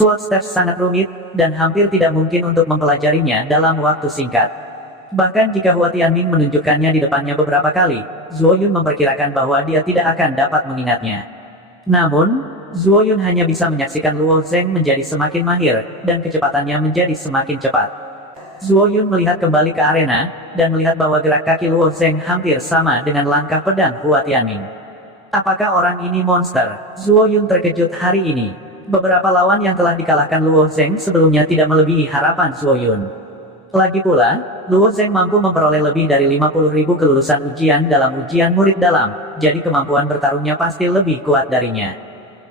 Sword Steps sangat rumit, dan hampir tidak mungkin untuk mempelajarinya dalam waktu singkat. Bahkan jika Hua Tianming menunjukkannya di depannya beberapa kali, Zuo Yun memperkirakan bahwa dia tidak akan dapat mengingatnya. Namun, Zuo Yun hanya bisa menyaksikan Luo Zheng menjadi semakin mahir, dan kecepatannya menjadi semakin cepat. Zuo Yun melihat kembali ke arena, dan melihat bahwa gerak kaki Luo Zheng hampir sama dengan langkah pedang Hua Tianming. Apakah orang ini monster? Zuo Yun terkejut hari ini. Beberapa lawan yang telah dikalahkan Luo Zheng sebelumnya tidak melebihi harapan Zuo Yun. Lagi pula, Luo Zheng mampu memperoleh lebih dari 50.000 kelulusan ujian dalam ujian murid dalam, jadi kemampuan bertarungnya pasti lebih kuat darinya.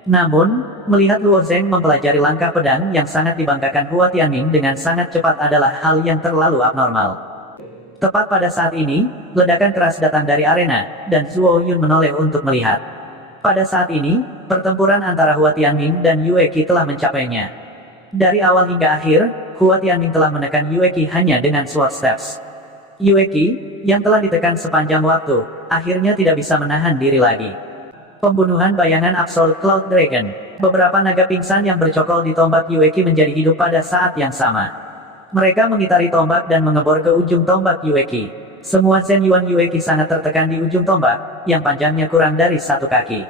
Namun, melihat Luo Zheng mempelajari langkah pedang yang sangat dibanggakan Hua Tianming dengan sangat cepat adalah hal yang terlalu abnormal. Tepat pada saat ini, ledakan keras datang dari arena, dan Zuo Yun menoleh untuk melihat. Pada saat ini, pertempuran antara Hua Tianming dan Yue Qi telah mencapainya. Dari awal hingga akhir, Hua Tianming telah menekan Yue Qi hanya dengan Sword Steps. Yue Qi, yang telah ditekan sepanjang waktu, akhirnya tidak bisa menahan diri lagi. Pembunuhan bayangan Absolute Cloud Dragon. Beberapa naga pingsan yang bercokol di tombak Yue Qi menjadi hidup pada saat yang sama. Mereka mengitari tombak dan mengebor ke ujung tombak Yue Qi. Semua Zhen Yuan Yue Qi sangat tertekan di ujung tombak, yang panjangnya kurang dari 1 kaki.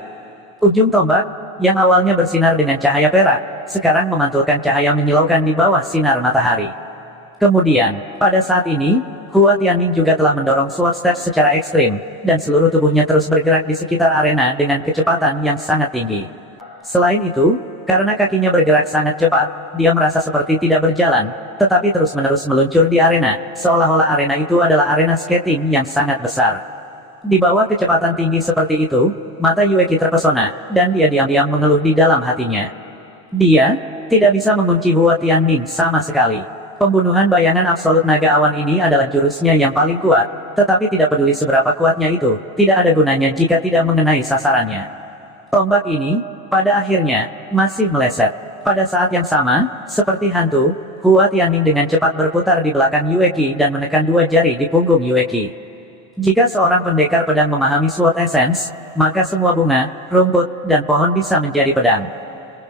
Ujung tombak, yang awalnya bersinar dengan cahaya perak, sekarang memantulkan cahaya menyilaukan di bawah sinar matahari. Kemudian, pada saat ini, Hua Tianming juga telah mendorong Sword Steps secara ekstrim, dan seluruh tubuhnya terus bergerak di sekitar arena dengan kecepatan yang sangat tinggi. Selain itu, karena kakinya bergerak sangat cepat, dia merasa seperti tidak berjalan, tetapi terus-menerus meluncur di arena, seolah-olah arena itu adalah arena skating yang sangat besar. Di bawah kecepatan tinggi seperti itu, mata Yue Qi terpesona, dan dia diam-diam mengeluh di dalam hatinya. Dia tidak bisa mengunci Hua Tianming sama sekali. Pembunuhan bayangan absolut naga awan ini adalah jurusnya yang paling kuat, tetapi tidak peduli seberapa kuatnya itu, tidak ada gunanya jika tidak mengenai sasarannya. Tombak ini, pada akhirnya, masih meleset. Pada saat yang sama, seperti hantu, Hua Tianming dengan cepat berputar di belakang Yue Qi dan menekan 2 jari di punggung Yue Qi. Jika seorang pendekar pedang memahami Sword Essence, maka semua bunga, rumput, dan pohon bisa menjadi pedang.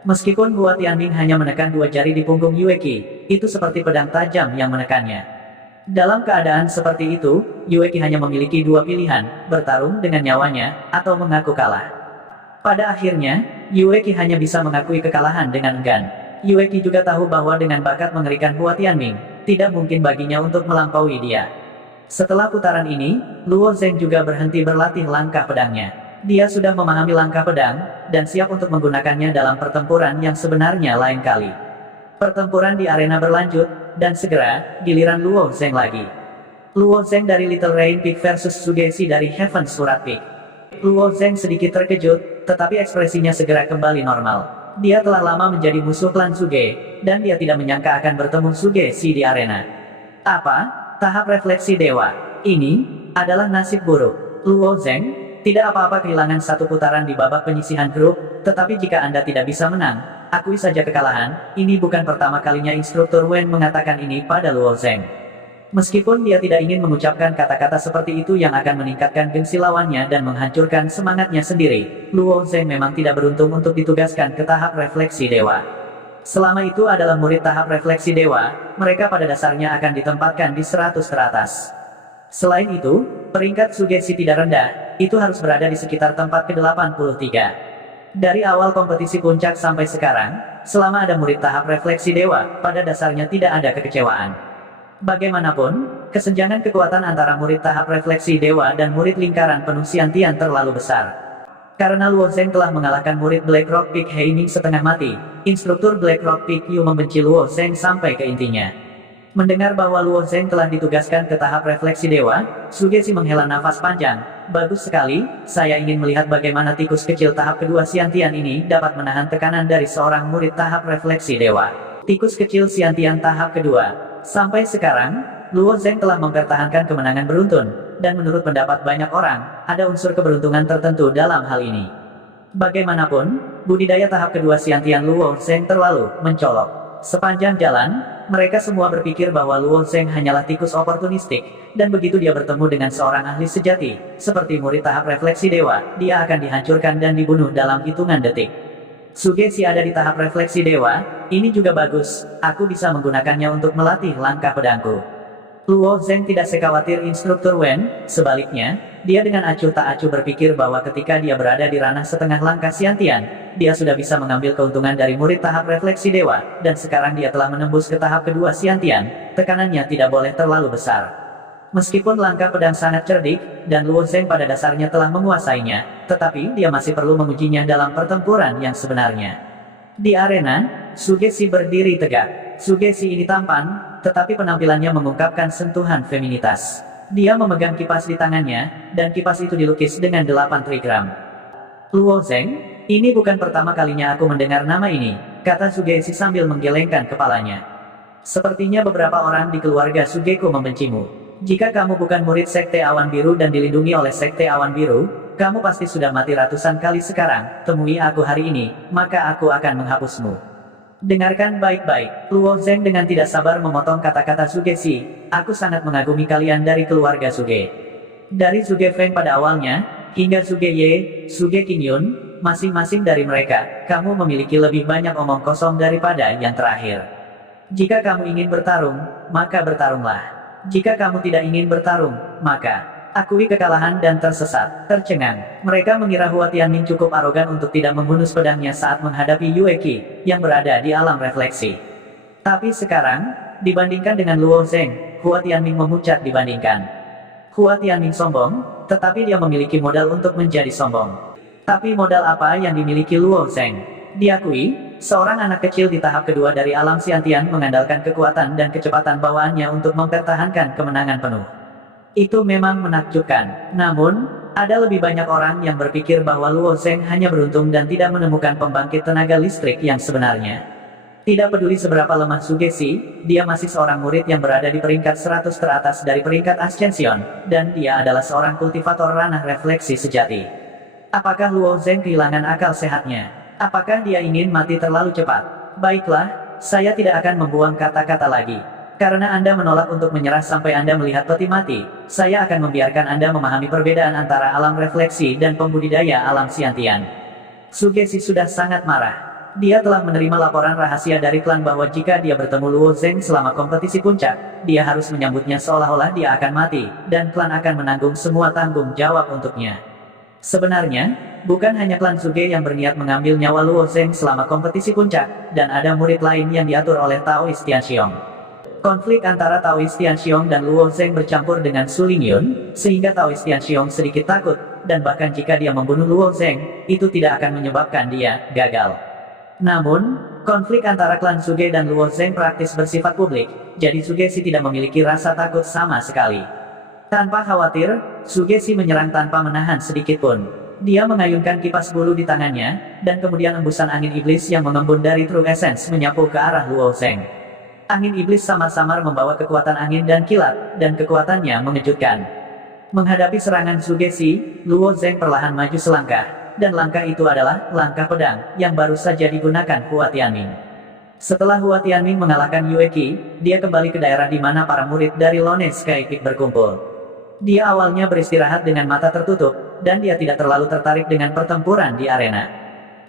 Meskipun Hua Tianming hanya menekan 2 jari di punggung Yue Qi, itu seperti pedang tajam yang menekannya. Dalam keadaan seperti itu, Yue Qi hanya memiliki 2 pilihan, bertarung dengan nyawanya, atau mengaku kalah. Pada akhirnya, Yue Qi hanya bisa mengakui kekalahan dengan enggan. Yue Qi juga tahu bahwa dengan bakat mengerikan Hua Tianming, tidak mungkin baginya untuk melampaui dia. Setelah putaran ini, Luo Zheng juga berhenti berlatih langkah pedangnya. Dia sudah memahami langkah pedang, dan siap untuk menggunakannya dalam pertempuran yang sebenarnya lain kali. Pertempuran di arena berlanjut, dan segera, giliran Luo Zheng lagi. Luo Zheng dari Little Rain Peak versus Sugesi dari Heaven Surat Peak. Luo Zheng sedikit terkejut, tetapi ekspresinya segera kembali normal. Dia telah lama menjadi musuh klan Suge, dan dia tidak menyangka akan bertemu Sugesi di arena. Apa? Tahap refleksi dewa. Ini adalah nasib buruk. Luo Zheng, tidak apa-apa kehilangan 1 putaran di babak penyisihan grup, tetapi jika Anda tidak bisa menang, akui saja kekalahan. Ini bukan pertama kalinya instruktur Wen mengatakan ini pada Luo Zheng. Meskipun dia tidak ingin mengucapkan kata-kata seperti itu yang akan meningkatkan gengsi lawannya dan menghancurkan semangatnya sendiri, Luo Zheng memang tidak beruntung untuk ditugaskan ke tahap refleksi dewa. Selama itu adalah murid tahap refleksi dewa, mereka pada dasarnya akan ditempatkan di 100 teratas. Selain itu, peringkat Sugesi tidak rendah, itu harus berada di sekitar tempat ke-83. Dari awal kompetisi puncak sampai sekarang, selama ada murid tahap refleksi dewa, pada dasarnya tidak ada kekecewaan. Bagaimanapun, kesenjangan kekuatan antara murid tahap refleksi dewa dan murid lingkaran penuh Xiantian terlalu besar. Karena Luo Zheng telah mengalahkan murid Black Rock Peak Heiming setengah mati, instruktur Black Rock Peak Yu membenci Luo Zheng sampai ke intinya. Mendengar bahwa Luo Zheng telah ditugaskan ke tahap refleksi dewa, Sugesi menghela nafas panjang. Bagus sekali, saya ingin melihat bagaimana tikus kecil tahap kedua Xiantian ini dapat menahan tekanan dari seorang murid tahap refleksi dewa. Tikus kecil Xiantian tahap kedua. Sampai sekarang, Luo Zheng telah mempertahankan kemenangan beruntun, dan menurut pendapat banyak orang, ada unsur keberuntungan tertentu dalam hal ini. Bagaimanapun, budidaya tahap kedua Xiantian Luo Zheng terlalu mencolok. Sepanjang jalan, mereka semua berpikir bahwa Luo Zheng hanyalah tikus oportunistik, dan begitu dia bertemu dengan seorang ahli sejati, seperti murid tahap refleksi dewa, dia akan dihancurkan dan dibunuh dalam hitungan detik. Sugesi ada di tahap refleksi dewa, ini juga bagus, aku bisa menggunakannya untuk melatih langkah pedangku. Luo Zheng tidak sekhawatir instruktur Wen, sebaliknya, dia dengan acuh tak acuh berpikir bahwa ketika dia berada di ranah setengah langkah Xiantian, dia sudah bisa mengambil keuntungan dari murid tahap refleksi dewa, dan sekarang dia telah menembus ke tahap kedua Xiantian, tekanannya tidak boleh terlalu besar. Meskipun langkah pedang sangat cerdik, dan Luo Zheng pada dasarnya telah menguasainya, tetapi dia masih perlu mengujinya dalam pertempuran yang sebenarnya. Di arena, Sugesi berdiri tegak. Sugesi ini tampan, tetapi penampilannya mengungkapkan sentuhan feminitas. Dia memegang kipas di tangannya, dan kipas itu dilukis dengan 8 trigram. Luo Zheng, ini bukan pertama kalinya aku mendengar nama ini, kata Sugesi sambil menggelengkan kepalanya. Sepertinya beberapa orang di keluarga Sugeko membencimu. Jika kamu bukan murid Sekte Awan Biru dan dilindungi oleh Sekte Awan Biru, kamu pasti sudah mati ratusan kali sekarang, temui aku hari ini, maka aku akan menghapusmu. Dengarkan baik-baik, Luo Zheng dengan tidak sabar memotong kata-kata Sugesi, aku sangat mengagumi kalian dari keluarga Suge. Dari Suge Feng pada awalnya, hingga Suge Ye, Suge Qingyun, masing-masing dari mereka, kamu memiliki lebih banyak omong kosong daripada yang terakhir. Jika kamu ingin bertarung, maka bertarunglah. Jika kamu tidak ingin bertarung, maka akui kekalahan dan tersesat, tercengang. Mereka mengira Hua Tianming cukup arogan untuk tidak menghunus pedangnya saat menghadapi Yue Qi, yang berada di alam refleksi. Tapi sekarang, dibandingkan dengan Luo Zheng, Hua Tianming memucat dibandingkan. Hua Tianming sombong, tetapi dia memiliki modal untuk menjadi sombong. Tapi modal apa yang dimiliki Luo Zheng? Diakui, seorang anak kecil di tahap kedua dari alam Xiantian mengandalkan kekuatan dan kecepatan bawaannya untuk mempertahankan kemenangan penuh. Itu memang menakjubkan. Namun, ada lebih banyak orang yang berpikir bahwa Luo Zheng hanya beruntung dan tidak menemukan pembangkit tenaga listrik yang sebenarnya. Tidak peduli seberapa lemah Sugesi, dia masih seorang murid yang berada di peringkat 100 teratas dari peringkat Ascension, dan dia adalah seorang kultivator ranah refleksi sejati. Apakah Luo Zheng kehilangan akal sehatnya? Apakah dia ingin mati terlalu cepat? Baiklah, saya tidak akan membuang kata-kata lagi. Karena Anda menolak untuk menyerah sampai Anda melihat peti mati, saya akan membiarkan Anda memahami perbedaan antara alam refleksi dan pembudidaya alam Xiantian. Sugesi sudah sangat marah. Dia telah menerima laporan rahasia dari klan bahwa jika dia bertemu Luo Zheng selama kompetisi puncak, dia harus menyambutnya seolah-olah dia akan mati, dan klan akan menanggung semua tanggung jawab untuknya. Sebenarnya, bukan hanya klan Suge yang berniat mengambil nyawa Luo Zheng selama kompetisi puncak, dan ada murid lain yang diatur oleh Taoist Tianxiong. Konflik antara Taoist Tianxiong dan Luo Zheng bercampur dengan Su Lingyun, sehingga Taoist Tianxiong sedikit takut, dan bahkan jika dia membunuh Luo Zheng, itu tidak akan menyebabkan dia gagal. Namun, konflik antara klan Suge dan Luo Zheng praktis bersifat publik, jadi Sugesi tidak memiliki rasa takut sama sekali. Tanpa khawatir, Sugesi menyerang tanpa menahan sedikit pun. Dia mengayunkan kipas bulu di tangannya, dan kemudian embusan angin iblis yang mengembun dari True Essence menyapu ke arah Luo Zheng. Angin iblis samar-samar membawa kekuatan angin dan kilat, dan kekuatannya mengejutkan. Menghadapi serangan Sugesi, Luo Zheng perlahan maju selangkah, dan langkah itu adalah langkah pedang, yang baru saja digunakan Hua Tianming. Setelah Hua Tianming mengalahkan Yue Qi, dia kembali ke daerah di mana para murid dari Lone Sky Peak berkumpul. Dia awalnya beristirahat dengan mata tertutup, dan dia tidak terlalu tertarik dengan pertempuran di arena.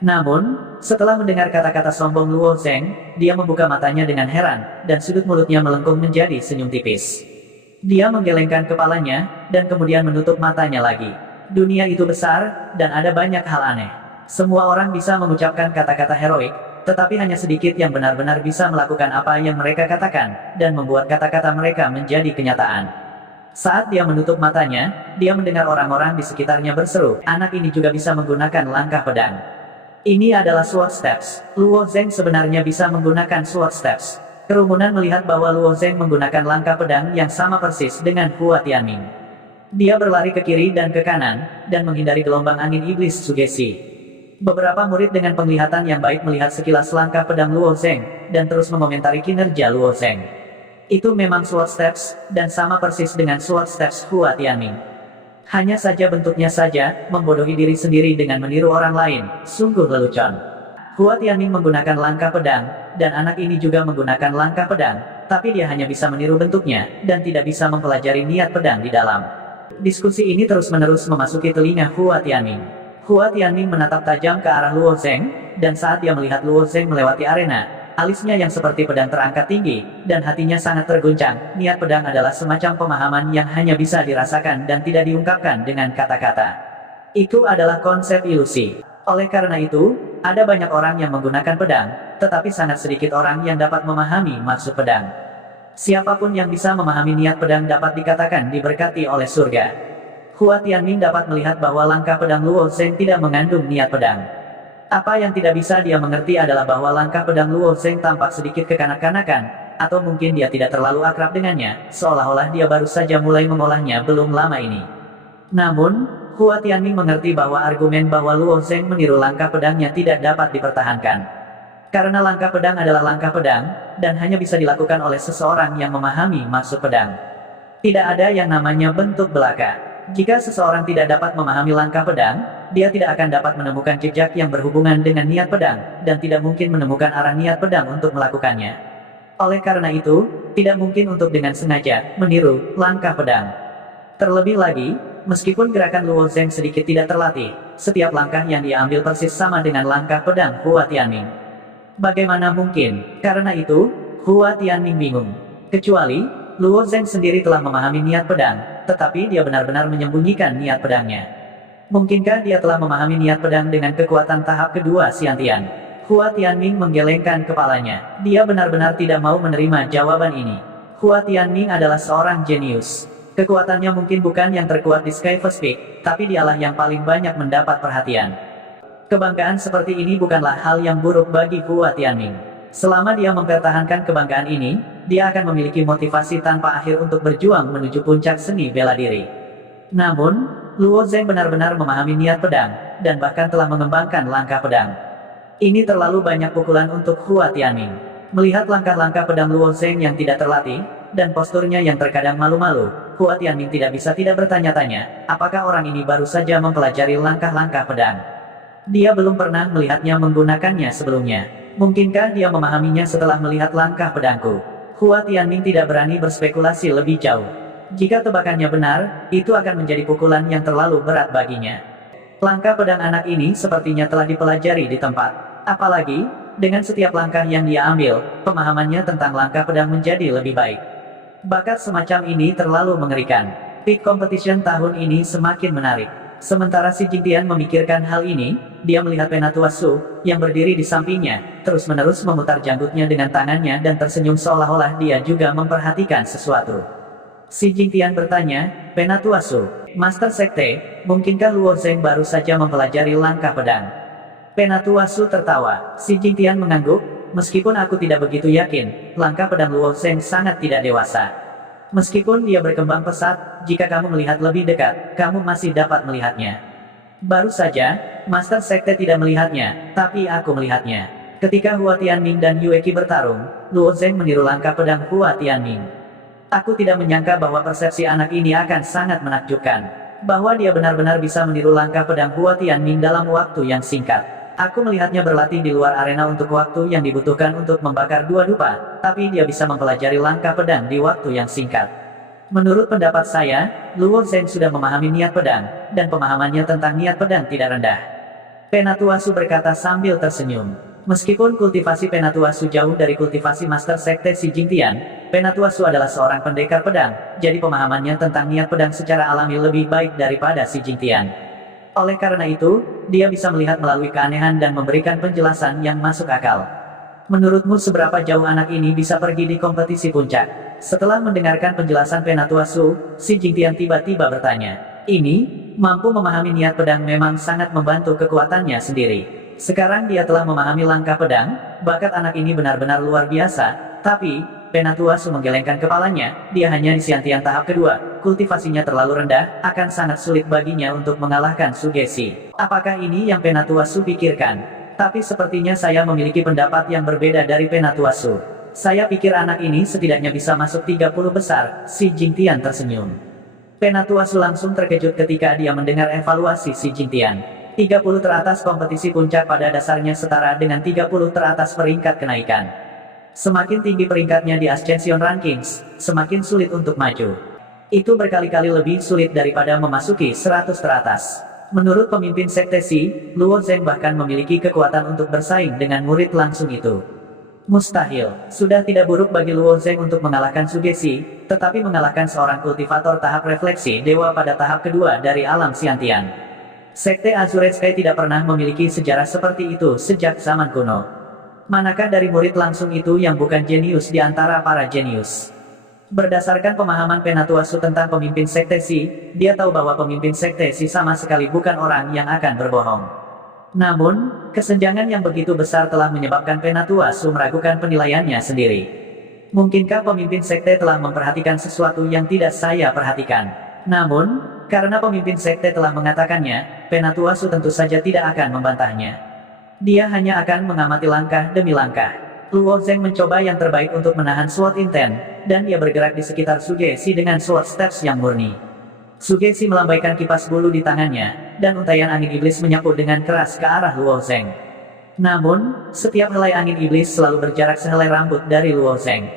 Namun, setelah mendengar kata-kata sombong Luo Zheng, dia membuka matanya dengan heran, dan sudut mulutnya melengkung menjadi senyum tipis. Dia menggelengkan kepalanya, dan kemudian menutup matanya lagi. Dunia itu besar, dan ada banyak hal aneh. Semua orang bisa mengucapkan kata-kata heroik, tetapi hanya sedikit yang benar-benar bisa melakukan apa yang mereka katakan, dan membuat kata-kata mereka menjadi kenyataan. Saat dia menutup matanya, dia mendengar orang-orang di sekitarnya berseru, anak ini juga bisa menggunakan langkah pedang. Ini adalah Sword Steps. Luo Zheng sebenarnya bisa menggunakan Sword Steps. Kerumunan melihat bahwa Luo Zheng menggunakan langkah pedang yang sama persis dengan Hua Tianming. Dia berlari ke kiri dan ke kanan, dan menghindari gelombang angin iblis Sugesi. Beberapa murid dengan penglihatan yang baik melihat sekilas langkah pedang Luo Zheng, dan terus mengomentari kinerja Luo Zheng. Itu memang Sword Steps, dan sama persis dengan Sword Steps Hua Tianming. Hanya saja bentuknya saja, membodohi diri sendiri dengan meniru orang lain, sungguh lelucon. Hua Tianming menggunakan langkah pedang, dan anak ini juga menggunakan langkah pedang, tapi dia hanya bisa meniru bentuknya, dan tidak bisa mempelajari niat pedang di dalam. Diskusi ini terus-menerus memasuki telinga Hua Tianming. Hua Tianming menatap tajam ke arah Luo Zheng, dan saat dia melihat Luo Zeng melewati arena, alisnya yang seperti pedang terangkat tinggi, dan hatinya sangat terguncang. Niat pedang adalah semacam pemahaman yang hanya bisa dirasakan dan tidak diungkapkan dengan kata-kata. Itu adalah konsep ilusi. Oleh karena itu, ada banyak orang yang menggunakan pedang, tetapi sangat sedikit orang yang dapat memahami maksud pedang. Siapapun yang bisa memahami niat pedang dapat dikatakan diberkati oleh surga. Hua Tianming dapat melihat bahwa langkah pedang Luo Zeng tidak mengandung niat pedang. Apa yang tidak bisa dia mengerti adalah bahwa langkah pedang Luo Zeng tampak sedikit kekanak-kanakan, atau mungkin dia tidak terlalu akrab dengannya, seolah-olah dia baru saja mulai mengolahnya belum lama ini. Namun, Hua Tianming mengerti bahwa argumen bahwa Luo Zeng meniru langkah pedangnya tidak dapat dipertahankan. Karena langkah pedang adalah langkah pedang, dan hanya bisa dilakukan oleh seseorang yang memahami maksud pedang. Tidak ada yang namanya bentuk belaka. Jika seseorang tidak dapat memahami langkah pedang, dia tidak akan dapat menemukan jejak yang berhubungan dengan niat pedang, dan tidak mungkin menemukan arah niat pedang untuk melakukannya. Oleh karena itu, tidak mungkin untuk dengan sengaja meniru langkah pedang. Terlebih lagi, meskipun gerakan Luo Zeng sedikit tidak terlatih, setiap langkah yang dia ambil persis sama dengan langkah pedang Hua Tianming. Bagaimana mungkin? Karena itu, Hua Tianming bingung. Kecuali, Luo Zeng sendiri telah memahami niat pedang, tetapi dia benar-benar menyembunyikan niat pedangnya. Mungkinkah dia telah memahami niat pedang dengan kekuatan tahap kedua Xiantian? Hua Tianming menggelengkan kepalanya. Dia benar-benar tidak mau menerima jawaban ini. Hua Tianming adalah seorang jenius. Kekuatannya mungkin bukan yang terkuat di Sky First Peak, tapi dialah yang paling banyak mendapat perhatian. Kebanggaan seperti ini bukanlah hal yang buruk bagi Hua Tianming. Selama dia mempertahankan kebanggaan ini, dia akan memiliki motivasi tanpa akhir untuk berjuang menuju puncak seni bela diri. Namun, Luo Zeng benar-benar memahami niat pedang, dan bahkan telah mengembangkan langkah pedang. Ini terlalu banyak pukulan untuk Hua Tianming. Melihat langkah-langkah pedang Luo Zeng yang tidak terlatih, dan posturnya yang terkadang malu-malu, Hua Tianming tidak bisa tidak bertanya-tanya, apakah orang ini baru saja mempelajari langkah-langkah pedang. Dia belum pernah melihatnya menggunakannya sebelumnya. Mungkinkah dia memahaminya setelah melihat langkah pedangku? Hua Tianming tidak berani berspekulasi lebih jauh. Jika tebakannya benar, itu akan menjadi pukulan yang terlalu berat baginya. Langkah pedang anak ini sepertinya telah dipelajari di tempat. Apalagi, dengan setiap langkah yang dia ambil, pemahamannya tentang langkah pedang menjadi lebih baik. Bakat semacam ini terlalu mengerikan. Peak Competition tahun ini semakin menarik. Sementara Si Jingtian memikirkan hal ini, dia melihat Penatua Su, yang berdiri di sampingnya, terus-menerus memutar janggutnya dengan tangannya dan tersenyum seolah-olah dia juga memperhatikan sesuatu. Si Jingtian bertanya, Penatua Su, Master Sekte, mungkinkah Luo Zeng baru saja mempelajari langkah pedang? Penatua Su tertawa. Si Jingtian mengangguk, meskipun aku tidak begitu yakin, langkah pedang Luo Zeng sangat tidak dewasa. Meskipun dia berkembang pesat, jika kamu melihat lebih dekat, kamu masih dapat melihatnya. Baru saja, Master Sekte tidak melihatnya, tapi aku melihatnya. Ketika Hua Tianming dan Yue Qi bertarung, Luo Zeng meniru langkah pedang Hua Tianming. Aku tidak menyangka bahwa persepsi anak ini akan sangat menakjubkan. Bahwa dia benar-benar bisa meniru langkah pedang Hua Tianming dalam waktu yang singkat. Aku melihatnya berlatih di luar arena untuk waktu yang dibutuhkan untuk membakar dua dupa, tapi dia bisa mempelajari langkah pedang di waktu yang singkat. Menurut pendapat saya, Luo Zeng sudah memahami niat pedang, dan pemahamannya tentang niat pedang tidak rendah. Penatua Su berkata sambil tersenyum. Meskipun kultivasi Penatua Su jauh dari kultivasi Master Sekte Si Jingtian, Penatua Su adalah seorang pendekar pedang, jadi pemahamannya tentang niat pedang secara alami lebih baik daripada Si Jingtian. Oleh karena itu, dia bisa melihat melalui keanehan dan memberikan penjelasan yang masuk akal. Menurutmu seberapa jauh anak ini bisa pergi di kompetisi puncak? Setelah mendengarkan penjelasan Penatua Su, Si Jingtian tiba-tiba bertanya. Ini, mampu memahami niat pedang memang sangat membantu kekuatannya sendiri. Sekarang dia telah memahami langkah pedang, bakat anak ini benar-benar luar biasa, tapi, Penatua Su menggelengkan kepalanya, dia hanya di Xiantian tahap kedua, kultivasinya terlalu rendah, akan sangat sulit baginya untuk mengalahkan Su Gesi. Apakah ini yang Penatua Su pikirkan? Tapi sepertinya saya memiliki pendapat yang berbeda dari Penatua Su. Saya pikir anak ini setidaknya bisa masuk 30 besar, Si Jingtian tersenyum. Penatua Su langsung terkejut ketika dia mendengar evaluasi Si Jingtian. 30 teratas kompetisi puncak pada dasarnya setara dengan 30 teratas peringkat kenaikan. Semakin tinggi peringkatnya di Ascension Rankings, semakin sulit untuk maju. Itu berkali-kali lebih sulit daripada memasuki 100 teratas. Menurut pemimpin sekte Xi, Luo Zheng bahkan memiliki kekuatan untuk bersaing dengan murid langsung itu. Mustahil, sudah tidak buruk bagi Luo Zheng untuk mengalahkan Sugesi, tetapi mengalahkan seorang kultivator tahap refleksi dewa pada tahap kedua dari alam Xiantian. Sekte Azure Sky tidak pernah memiliki sejarah seperti itu sejak zaman kuno. Manakah dari murid langsung itu yang bukan jenius di antara para jenius? Berdasarkan pemahaman Penatua Su tentang pemimpin sekte Xi, dia tahu bahwa pemimpin sekte Xi sama sekali bukan orang yang akan berbohong. Namun, kesenjangan yang begitu besar telah menyebabkan Penatua Su meragukan penilaiannya sendiri. Mungkinkah pemimpin sekte telah memperhatikan sesuatu yang tidak saya perhatikan? Namun, karena pemimpin sekte telah mengatakannya, Penatua Su tentu saja tidak akan membantahnya. Dia hanya akan mengamati langkah demi langkah. Luo Zheng mencoba yang terbaik untuk menahan Sword Intent, dan dia bergerak di sekitar Sugesi dengan Sword Steps yang murni. Sugesi melambaikan kipas bulu di tangannya, dan untaian angin iblis menyapu dengan keras ke arah Luo Zheng. Namun, setiap helai angin iblis selalu berjarak sehelai rambut dari Luo Zheng.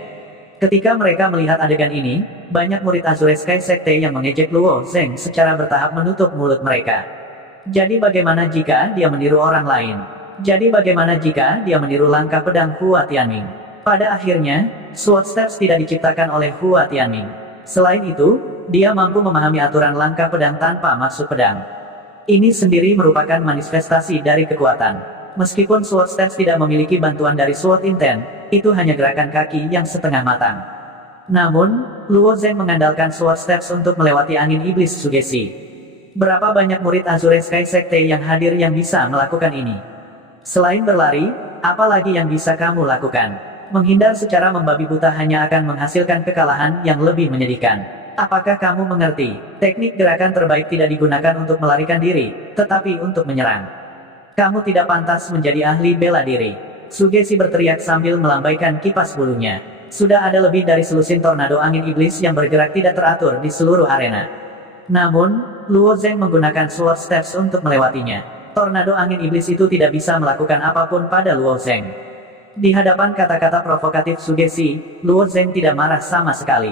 Ketika mereka melihat adegan ini, banyak murid Azure Sky Sekte yang mengejek Luo Zheng secara bertahap menutup mulut mereka. Jadi bagaimana jika dia meniru orang lain? Jadi bagaimana jika dia meniru langkah pedang Hua Tianming? Pada akhirnya, Sword Steps tidak diciptakan oleh Hua Tianming. Selain itu, dia mampu memahami aturan langkah pedang tanpa maksud pedang. Ini sendiri merupakan manifestasi dari kekuatan. Meskipun Sword Steps tidak memiliki bantuan dari Sword Intent, itu hanya gerakan kaki yang setengah matang. Namun, Luo Zheng mengandalkan Sword Steps untuk melewati angin iblis Sugesi. Berapa banyak murid Azure Sky Sekte yang hadir yang bisa melakukan ini? Selain berlari, apa lagi yang bisa kamu lakukan? Menghindar secara membabi buta hanya akan menghasilkan kekalahan yang lebih menyedihkan. Apakah kamu mengerti? Teknik gerakan terbaik tidak digunakan untuk melarikan diri, tetapi untuk menyerang. Kamu tidak pantas menjadi ahli bela diri. Sugesi berteriak sambil melambaikan kipas bulunya. Sudah ada lebih dari selusin tornado angin iblis yang bergerak tidak teratur di seluruh arena. Namun, Luo Zheng menggunakan Sword Steps untuk melewatinya. Tornado angin iblis itu tidak bisa melakukan apapun pada Luo Zheng. Di hadapan kata-kata provokatif Sugesi, Luo Zheng tidak marah sama sekali.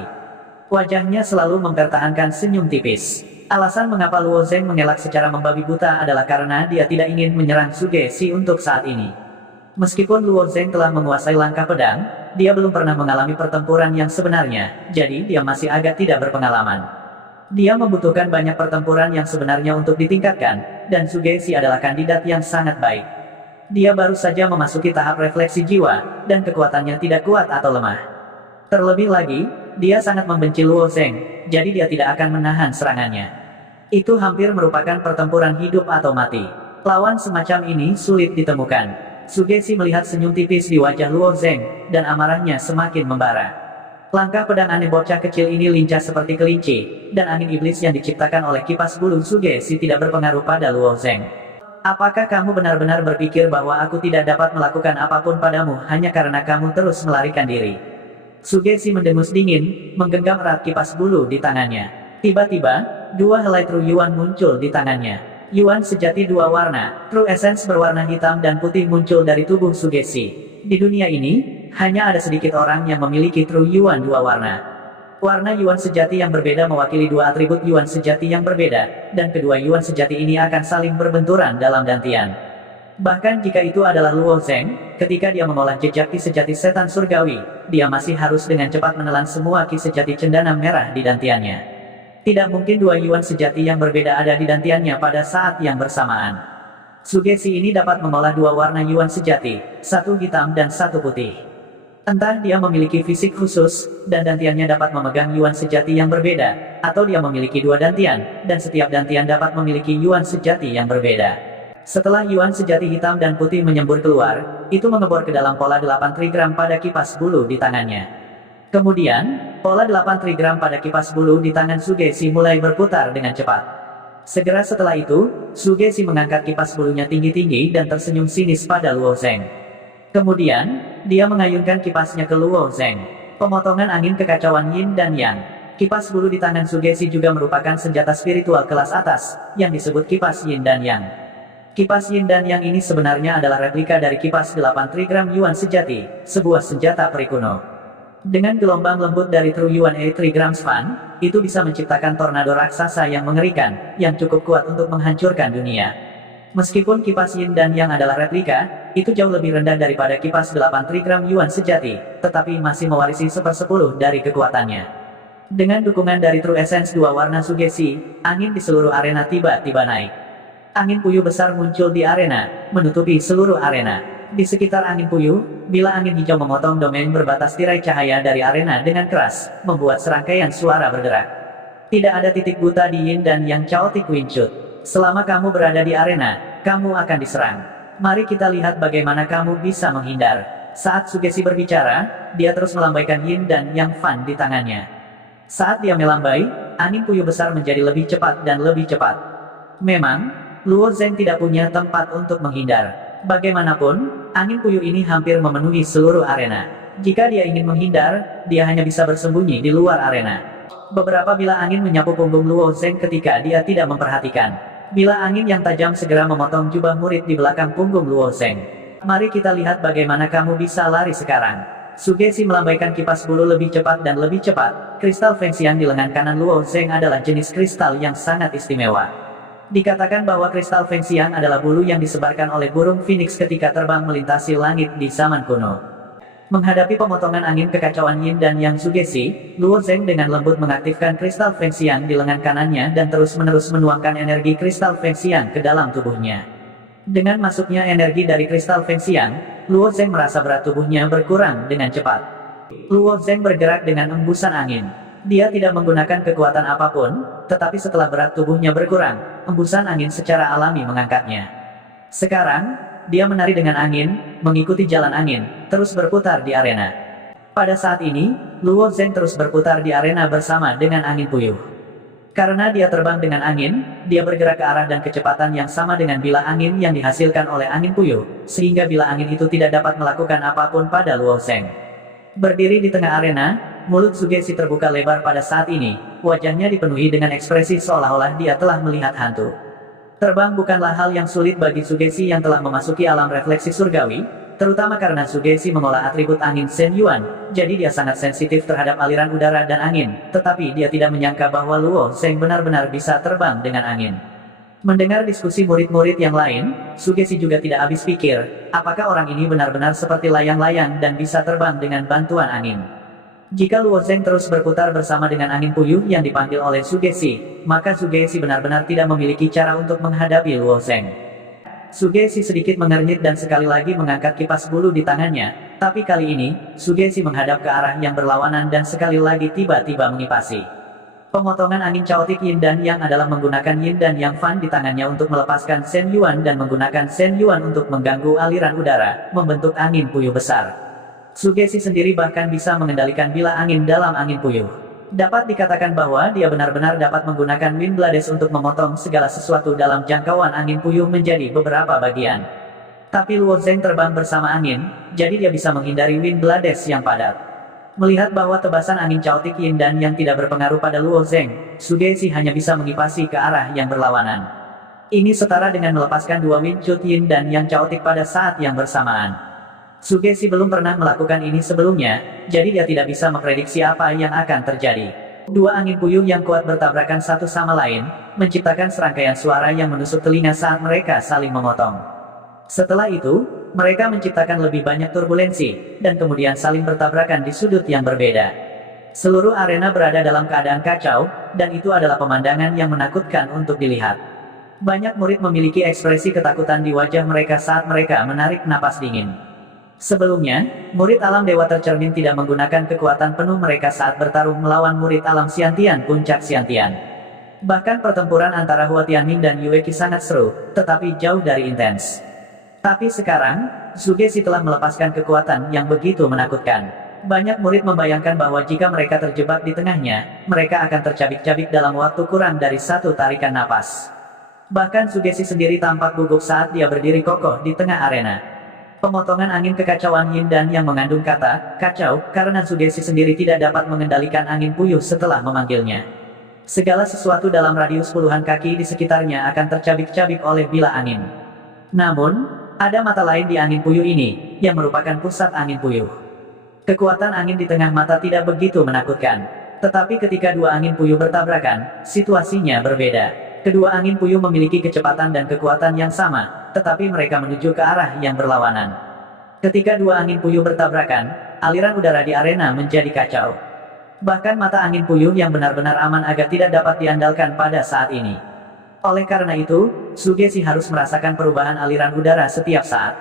Wajahnya selalu mempertahankan senyum tipis. Alasan mengapa Luo Zheng mengelak secara membabi buta adalah karena dia tidak ingin menyerang Sugesi untuk saat ini. Meskipun Luo Zheng telah menguasai langkah pedang, dia belum pernah mengalami pertempuran yang sebenarnya, jadi dia masih agak tidak berpengalaman. Dia membutuhkan banyak pertempuran yang sebenarnya untuk ditingkatkan, dan Sugesi adalah kandidat yang sangat baik. Dia baru saja memasuki tahap refleksi jiwa, dan kekuatannya tidak kuat atau lemah. Terlebih lagi, dia sangat membenci Luo Zheng, jadi dia tidak akan menahan serangannya. Itu hampir merupakan pertempuran hidup atau mati. Lawan semacam ini sulit ditemukan. Sugesi melihat senyum tipis di wajah Luo Zheng, dan amarahnya semakin membara. Langkah pedang aneh bocah kecil ini lincah seperti kelinci, dan angin iblis yang diciptakan oleh kipas bulu Sugesi tidak berpengaruh pada Luo Zheng. Apakah kamu benar-benar berpikir bahwa aku tidak dapat melakukan apapun padamu hanya karena kamu terus melarikan diri? Sugesi mendengus dingin, menggenggam erat kipas bulu di tangannya. Tiba-tiba, dua helai True Yuan muncul di tangannya. Yuan sejati dua warna, True Essence berwarna hitam dan putih muncul dari tubuh Sugesi. Di dunia ini, hanya ada sedikit orang yang memiliki True Yuan dua warna. Warna Yuan sejati yang berbeda mewakili dua atribut Yuan sejati yang berbeda, dan kedua Yuan sejati ini akan saling berbenturan dalam dantian. Bahkan jika itu adalah Luo Zheng, ketika dia mengolah jejak ki sejati setan surgawi, dia masih harus dengan cepat menelan semua ki sejati cendana merah di dantiannya. Tidak mungkin dua Yuan sejati yang berbeda ada di dantiannya pada saat yang bersamaan. Sugesi ini dapat mengolah dua warna Yuan sejati, satu hitam dan satu putih. Entah dia memiliki fisik khusus, dan dantiannya dapat memegang Yuan sejati yang berbeda, atau dia memiliki dua dantian, dan setiap dantian dapat memiliki Yuan sejati yang berbeda. Setelah Yuan sejati hitam dan putih menyembur keluar, itu mengebor ke dalam pola 8 trigram pada kipas bulu di tangannya. Kemudian, pola 8 trigram pada kipas bulu di tangan Sugesi mulai berputar dengan cepat. Segera setelah itu, Sugesi mengangkat kipas bulunya tinggi-tinggi dan tersenyum sinis pada Luo Zheng. Kemudian, dia mengayunkan kipasnya ke Luo Zheng. Pemotongan angin kekacauan Yin dan Yang. Kipas bulu di tangan Sugesi juga merupakan senjata spiritual kelas atas, yang disebut kipas Yin dan Yang. Kipas Yin dan Yang ini sebenarnya adalah replika dari kipas 8 trigram Yuan sejati, sebuah senjata peri kuno. Dengan gelombang lembut dari True Yuan A 3 Grams Fan, itu bisa menciptakan tornado raksasa yang mengerikan, yang cukup kuat untuk menghancurkan dunia. Meskipun kipas Yin dan Yang adalah replika, itu jauh lebih rendah daripada kipas 8 Trigram Yuan sejati, tetapi masih mewarisi 1/10 dari kekuatannya. Dengan dukungan dari True Essence dua warna Sugesi, angin di seluruh arena tiba-tiba naik. Angin puyuh besar muncul di arena, menutupi seluruh arena. Di sekitar angin puyuh, bila angin hijau memotong domain berbatas tirai cahaya dari arena dengan keras, membuat serangkaian suara bergerak. Tidak ada titik buta di Yin dan Yang Chaotic Wind Chute. Selama kamu berada di arena, kamu akan diserang. Mari kita lihat bagaimana kamu bisa menghindar. Saat Sugesi berbicara, dia terus melambaikan Yin dan Yang Fan di tangannya. Saat dia melambai, angin puyuh besar menjadi lebih cepat dan lebih cepat. Memang, Luo Zeng tidak punya tempat untuk menghindar. Bagaimanapun, angin puyuh ini hampir memenuhi seluruh arena. Jika dia ingin menghindar, dia hanya bisa bersembunyi di luar arena. Beberapa bila angin menyapu punggung Luo Zeng ketika dia tidak memperhatikan. Bila angin yang tajam segera memotong jubah murid di belakang punggung Luo Zeng. Mari kita lihat bagaimana kamu bisa lari sekarang. Sugesi melambaikan kipas bulu lebih cepat dan lebih cepat. Kristal Fengxiang di lengan kanan Luo Zeng adalah jenis kristal yang sangat istimewa. Dikatakan bahwa kristal Fengxiang adalah bulu yang disebarkan oleh burung phoenix ketika terbang melintasi langit di zaman kuno. Menghadapi pemotongan angin kekacauan Yin dan Yang Sugesi, Luo Zeng dengan lembut mengaktifkan kristal Fengxiang di lengan kanannya dan terus-menerus menuangkan energi kristal Fengxiang ke dalam tubuhnya. Dengan masuknya energi dari kristal Fengxiang, Luo Zeng merasa berat tubuhnya berkurang dengan cepat. Luo Zeng bergerak dengan embusan angin. Dia tidak menggunakan kekuatan apapun, tetapi setelah berat tubuhnya berkurang, embusan angin secara alami mengangkatnya. Sekarang, dia menari dengan angin, mengikuti jalan angin, terus berputar di arena. Pada saat ini, Luo Zeng terus berputar di arena bersama dengan angin puyuh. Karena dia terbang dengan angin, dia bergerak ke arah dan kecepatan yang sama dengan bila angin yang dihasilkan oleh angin puyuh, sehingga bila angin itu tidak dapat melakukan apapun pada Luo Zeng. Berdiri di tengah arena, mulut Sugesi terbuka lebar pada saat ini, wajahnya dipenuhi dengan ekspresi seolah-olah dia telah melihat hantu. Terbang bukanlah hal yang sulit bagi Sugesi yang telah memasuki alam refleksi surgawi, terutama karena Sugesi mengolah atribut angin Shen Yuan, jadi dia sangat sensitif terhadap aliran udara dan angin, tetapi dia tidak menyangka bahwa Luo Zeng benar-benar bisa terbang dengan angin. Mendengar diskusi murid-murid yang lain, Sugesi juga tidak habis pikir, apakah orang ini benar-benar seperti layang-layang dan bisa terbang dengan bantuan angin. Jika Luo Zeng terus berputar bersama dengan angin puyuh yang dipanggil oleh Sugesi, maka Sugesi benar-benar tidak memiliki cara untuk menghadapi Luo Zeng. Sugesi sedikit mengernyit dan sekali lagi mengangkat kipas bulu di tangannya, tapi kali ini, Sugesi menghadap ke arah yang berlawanan dan sekali lagi tiba-tiba mengipasi. Pemotongan angin Chaotic Yin dan Yang adalah menggunakan Yin dan Yang Fan di tangannya untuk melepaskan Shen Yuan dan menggunakan Shen Yuan untuk mengganggu aliran udara, membentuk angin puyuh besar. Sugesi sendiri bahkan bisa mengendalikan bila angin dalam angin puyuh. Dapat dikatakan bahwa dia benar-benar dapat menggunakan Wind Blades untuk memotong segala sesuatu dalam jangkauan angin puyuh menjadi beberapa bagian. Tapi Luo Zeng terbang bersama angin, jadi dia bisa menghindari Wind Blades yang padat. Melihat bahwa tebasan angin Chaotic Yin dan Yang tidak berpengaruh pada Luo Zeng, Sugesi hanya bisa mengipasi ke arah yang berlawanan. Ini setara dengan melepaskan dua Wind Chute Yin dan Yang Chaotic pada saat yang bersamaan. Sugesi belum pernah melakukan ini sebelumnya, jadi dia tidak bisa memprediksi apa yang akan terjadi. Dua angin puyuh yang kuat bertabrakan satu sama lain, menciptakan serangkaian suara yang menusuk telinga saat mereka saling memotong. Setelah itu, mereka menciptakan lebih banyak turbulensi, dan kemudian saling bertabrakan di sudut yang berbeda. Seluruh arena berada dalam keadaan kacau, dan itu adalah pemandangan yang menakutkan untuk dilihat. Banyak murid memiliki ekspresi ketakutan di wajah mereka saat mereka menarik napas dingin. Sebelumnya, murid alam dewa tercermin tidak menggunakan kekuatan penuh mereka saat bertarung melawan murid alam Xiantian puncak Xiantian. Bahkan pertempuran antara Hua Tianming dan Yue Qi sangat seru, tetapi jauh dari intens. Tapi sekarang, Sugesi telah melepaskan kekuatan yang begitu menakutkan. Banyak murid membayangkan bahwa jika mereka terjebak di tengahnya, mereka akan tercabik-cabik dalam waktu kurang dari satu tarikan napas. Bahkan Sugesi sendiri tampak gugup saat dia berdiri kokoh di tengah arena. Pemotongan angin kekacauan Yin dan Yang mengandung kata kacau, karena Sugesi sendiri tidak dapat mengendalikan angin puyuh setelah memanggilnya. Segala sesuatu dalam radius puluhan kaki di sekitarnya akan tercabik-cabik oleh bila angin. Namun, ada mata lain di angin puyuh ini, yang merupakan pusat angin puyuh. Kekuatan angin di tengah mata tidak begitu menakutkan. Tetapi ketika dua angin puyuh bertabrakan, situasinya berbeda. Kedua angin puyuh memiliki kecepatan dan kekuatan yang sama, tetapi mereka menuju ke arah yang berlawanan. Ketika dua angin puyuh bertabrakan, aliran udara di arena menjadi kacau. Bahkan mata angin puyuh yang benar-benar aman agak tidak dapat diandalkan pada saat ini. Oleh karena itu, Sugesi harus merasakan perubahan aliran udara setiap saat.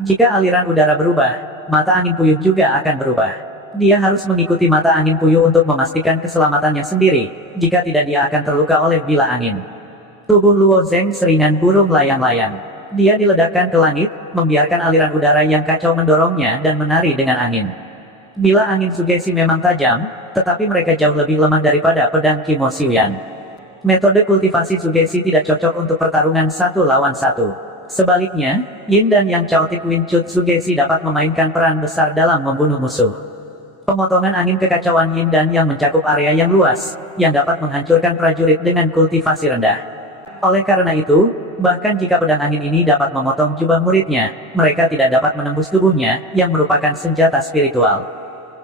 Jika aliran udara berubah, mata angin puyuh juga akan berubah. Dia harus mengikuti mata angin puyuh untuk memastikan keselamatannya sendiri, jika tidak dia akan terluka oleh bila angin. Tubuh Luo Zeng seringan burung layang-layang. Dia diledakkan ke langit, membiarkan aliran udara yang kacau mendorongnya dan menari dengan angin. Bila angin Sugesi memang tajam, tetapi mereka jauh lebih lemah daripada pedang Kimo Xiuyan. Metode kultivasi Sugesi tidak cocok untuk pertarungan satu lawan satu. Sebaliknya, Yin dan Yang Chaotic Wind Chut Sugesi dapat memainkan peran besar dalam membunuh musuh. Pemotongan angin kekacauan Yin dan Yang mencakup area yang luas, yang dapat menghancurkan prajurit dengan kultivasi rendah. Oleh karena itu, bahkan jika pedang angin ini dapat memotong jubah muridnya, mereka tidak dapat menembus tubuhnya, yang merupakan senjata spiritual.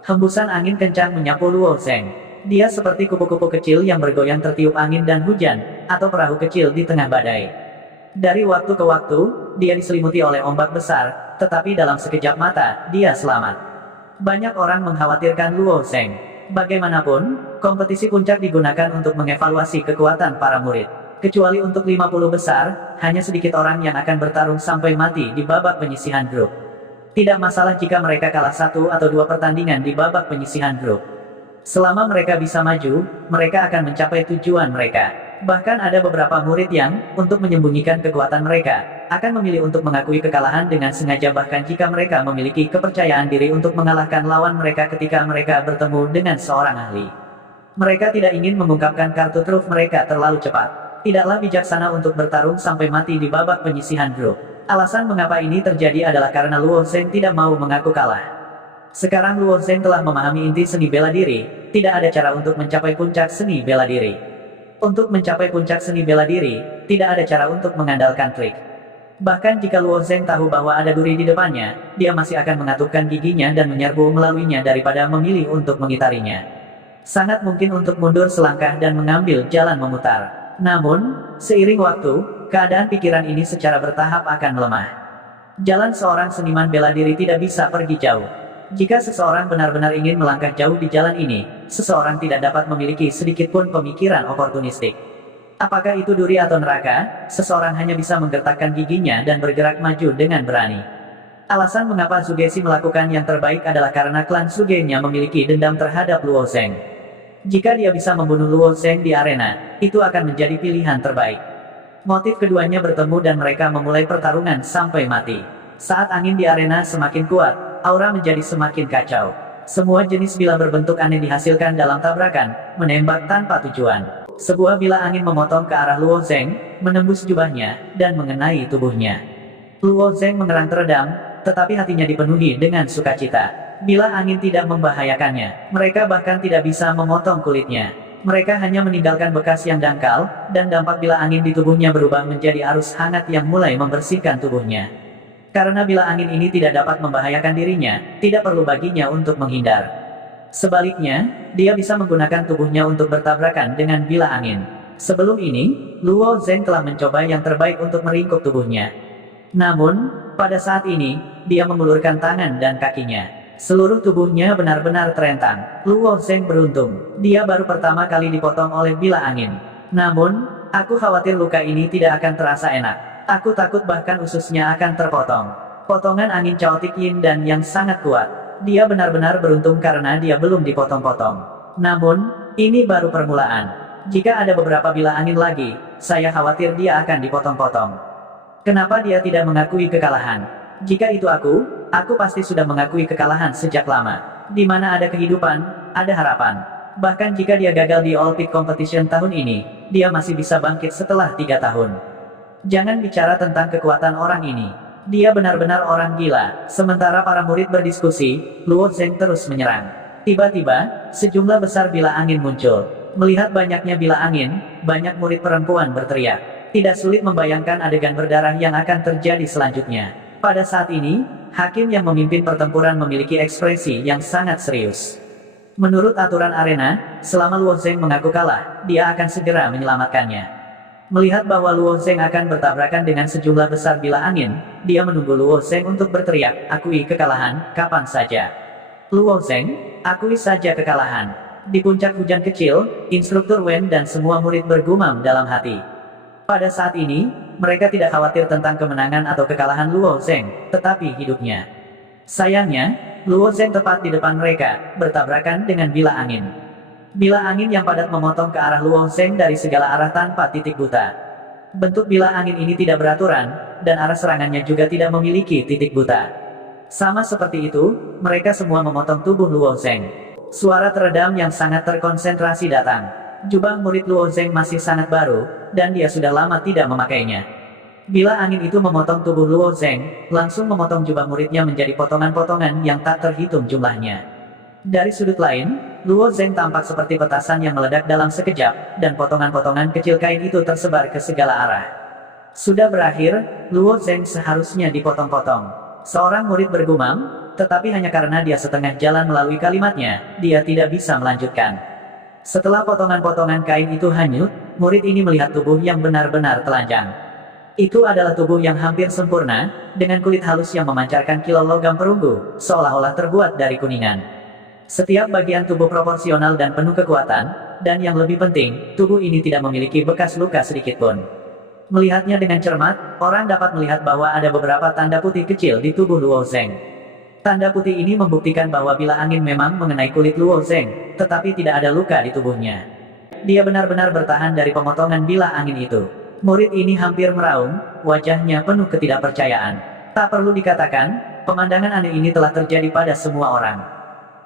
Hembusan angin kencang menyapu Luo Zeng. Dia seperti kupu-kupu kecil yang bergoyang tertiup angin dan hujan, atau perahu kecil di tengah badai. Dari waktu ke waktu, dia diselimuti oleh ombak besar, tetapi dalam sekejap mata, dia selamat. Banyak orang mengkhawatirkan Luo Zeng. Bagaimanapun, kompetisi puncak digunakan untuk mengevaluasi kekuatan para murid. Kecuali untuk 50 besar, hanya sedikit orang yang akan bertarung sampai mati di babak penyisihan grup. Tidak masalah jika mereka kalah satu atau dua pertandingan di babak penyisihan grup. Selama mereka bisa maju, mereka akan mencapai tujuan mereka. Bahkan ada beberapa murid yang, untuk menyembunyikan kekuatan mereka, akan memilih untuk mengakui kekalahan dengan sengaja bahkan jika mereka memiliki kepercayaan diri untuk mengalahkan lawan mereka ketika mereka bertemu dengan seorang ahli. Mereka tidak ingin mengungkapkan kartu truf mereka terlalu cepat. Tidaklah bijaksana untuk bertarung sampai mati di babak penyisihan grup. Alasan mengapa ini terjadi adalah karena Luo Zeng tidak mau mengaku kalah. Sekarang Luo Zeng telah memahami inti seni bela diri, tidak ada cara untuk mencapai puncak seni bela diri. Untuk mencapai puncak seni bela diri, tidak ada cara untuk mengandalkan trik. Bahkan jika Luo Zeng tahu bahwa ada duri di depannya, dia masih akan mengatupkan giginya dan menyerbu melaluinya daripada memilih untuk mengitarinya. Sangat mungkin untuk mundur selangkah dan mengambil jalan memutar. Namun, seiring waktu, keadaan pikiran ini secara bertahap akan melemah. Jalan seorang seniman bela diri tidak bisa pergi jauh. Jika seseorang benar-benar ingin melangkah jauh di jalan ini, seseorang tidak dapat memiliki sedikitpun pemikiran oportunistik. Apakah itu duri atau neraka, seseorang hanya bisa menggertakkan giginya dan bergerak maju dengan berani. Alasan mengapa Sugesi melakukan yang terbaik adalah karena klan Sugenya memiliki dendam terhadap Luo Zeng. Jika dia bisa membunuh Luo Zeng di arena, itu akan menjadi pilihan terbaik. Motif keduanya bertemu dan mereka memulai pertarungan sampai mati. Saat angin di arena semakin kuat, aura menjadi semakin kacau. Semua jenis bila berbentuk aneh dihasilkan dalam tabrakan, menembak tanpa tujuan. Sebuah bila angin memotong ke arah Luo Zeng, menembus jubahnya, dan mengenai tubuhnya. Luo Zeng mengerang teredam, tetapi hatinya dipenuhi dengan sukacita. Bila angin tidak membahayakannya, mereka bahkan tidak bisa memotong kulitnya. Mereka hanya meninggalkan bekas yang dangkal, dan dampak bila angin di tubuhnya berubah menjadi arus hangat yang mulai membersihkan tubuhnya. Karena bila angin ini tidak dapat membahayakan dirinya, tidak perlu baginya untuk menghindar. Sebaliknya, dia bisa menggunakan tubuhnya untuk bertabrakan dengan bila angin. Sebelum ini, Luo Zeng telah mencoba yang terbaik untuk meringkuk tubuhnya. Namun, pada saat ini, dia mengulurkan tangan dan kakinya. Seluruh tubuhnya benar-benar terentang. Luo Zeng beruntung. Dia baru pertama kali dipotong oleh bila angin. Namun, aku khawatir luka ini tidak akan terasa enak. Aku takut bahkan ususnya akan terpotong. Potongan angin Chaotic Yin dan yang sangat kuat. Dia benar-benar beruntung karena dia belum dipotong-potong. Namun, ini baru permulaan. Jika ada beberapa bila angin lagi, saya khawatir dia akan dipotong-potong. Kenapa dia tidak mengakui kekalahan? Jika itu aku pasti sudah mengakui kekalahan sejak lama. Di mana ada kehidupan, ada harapan. Bahkan jika dia gagal di All Peak Competition tahun ini, dia masih bisa bangkit setelah 3 tahun. Jangan bicara tentang kekuatan orang ini. Dia benar-benar orang gila. Sementara para murid berdiskusi, Luo Zeng terus menyerang. Tiba-tiba, sejumlah besar bila angin muncul. Melihat banyaknya bila angin, banyak murid perempuan berteriak. Tidak sulit membayangkan adegan berdarah yang akan terjadi selanjutnya. Pada saat ini, hakim yang memimpin pertempuran memiliki ekspresi yang sangat serius. Menurut aturan arena, selama Luo Zeng mengaku kalah, dia akan segera menyelamatkannya. Melihat bahwa Luo Zeng akan bertabrakan dengan sejumlah besar bila angin, dia menunggu Luo Zeng untuk berteriak, "Akui kekalahan, kapan saja." Luo Zeng, akui saja kekalahan. Di puncak hujan kecil, instruktur Wen dan semua murid bergumam dalam hati. Pada saat ini, mereka tidak khawatir tentang kemenangan atau kekalahan Luo Zeng, tetapi hidupnya. Sayangnya, Luo Zeng tepat di depan mereka, bertabrakan dengan bila angin. Bila angin yang padat memotong ke arah Luo Zeng dari segala arah tanpa titik buta. Bentuk bila angin ini tidak beraturan, dan arah serangannya juga tidak memiliki titik buta. Sama seperti itu, mereka semua memotong tubuh Luo Zeng. Suara teredam yang sangat terkonsentrasi datang. Jubah murid Luo Zeng masih sangat baru, dan dia sudah lama tidak memakainya. Bila angin itu memotong tubuh Luo Zeng, langsung memotong jubah muridnya menjadi potongan-potongan yang tak terhitung jumlahnya. Dari sudut lain, Luo Zeng tampak seperti petasan yang meledak dalam sekejap, dan potongan-potongan kecil kain itu tersebar ke segala arah. Sudah berakhir, Luo Zeng seharusnya dipotong-potong. Seorang murid bergumam, tetapi hanya karena dia setengah jalan melalui kalimatnya, dia tidak bisa melanjutkan. Setelah potongan-potongan kain itu hanyut, murid ini melihat tubuh yang benar-benar telanjang. Itu adalah tubuh yang hampir sempurna, dengan kulit halus yang memancarkan kilau logam perunggu, seolah-olah terbuat dari kuningan. Setiap bagian tubuh proporsional dan penuh kekuatan, dan yang lebih penting, tubuh ini tidak memiliki bekas luka sedikitpun. Melihatnya dengan cermat, orang dapat melihat bahwa ada beberapa tanda putih kecil di tubuh Luo Zeng. Tanda putih ini membuktikan bahwa bila angin memang mengenai kulit Luo Zeng, tetapi tidak ada luka di tubuhnya. Dia benar-benar bertahan dari pemotongan bila angin itu. Murid ini hampir meraung, wajahnya penuh ketidakpercayaan. Tak perlu dikatakan, pemandangan aneh ini telah terjadi pada semua orang.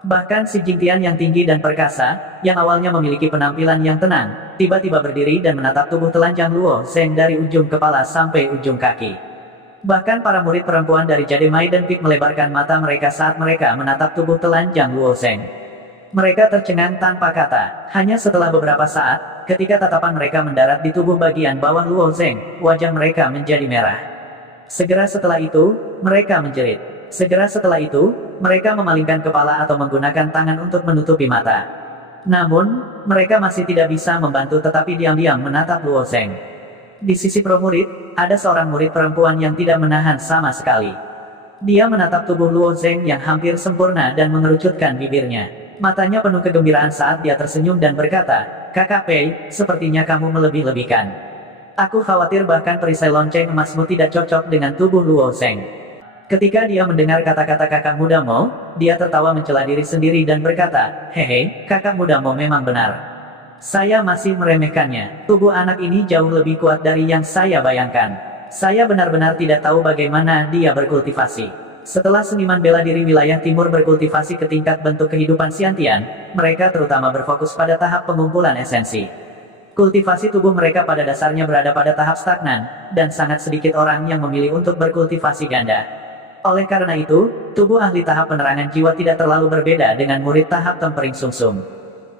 Bahkan si Jingtian yang tinggi dan perkasa, yang awalnya memiliki penampilan yang tenang, tiba-tiba berdiri dan menatap tubuh telanjang Luo Zeng dari ujung kepala sampai ujung kaki. Bahkan para murid perempuan dari Jade Maiden Peak melebarkan mata mereka saat mereka menatap tubuh telanjang Luo Zeng. Mereka tercengang tanpa kata. Hanya setelah beberapa saat, ketika tatapan mereka mendarat di tubuh bagian bawah Luo Zeng, wajah mereka menjadi merah. Segera setelah itu, mereka menjerit. Segera setelah itu, mereka memalingkan kepala atau menggunakan tangan untuk menutupi mata. Namun, mereka masih tidak bisa membantu tetapi diam-diam menatap Luo Zeng. Di sisi pro murid, ada seorang murid perempuan yang tidak menahan sama sekali. Dia menatap tubuh Luo Zeng yang hampir sempurna dan mengerucutkan bibirnya. Matanya penuh kegembiraan saat dia tersenyum dan berkata, "Kakak Pei, sepertinya kamu melebih-lebihkan. Aku khawatir bahkan perisai lonceng emasmu tidak cocok dengan tubuh Luo Zeng." Ketika dia mendengar kata-kata kakak muda Mo, dia tertawa mencela diri sendiri dan berkata, "Hehe, kakak muda Mo memang benar. Saya masih meremehkannya. Tubuh anak ini jauh lebih kuat dari yang saya bayangkan. Saya benar-benar tidak tahu bagaimana dia berkultivasi." Setelah seniman bela diri wilayah timur berkultivasi ke tingkat bentuk kehidupan Xiantian, mereka terutama berfokus pada tahap pengumpulan esensi. Kultivasi tubuh mereka pada dasarnya berada pada tahap stagnan, dan sangat sedikit orang yang memilih untuk berkultivasi ganda. Oleh karena itu, tubuh ahli tahap penerangan jiwa tidak terlalu berbeda dengan murid tahap tempering sungsum.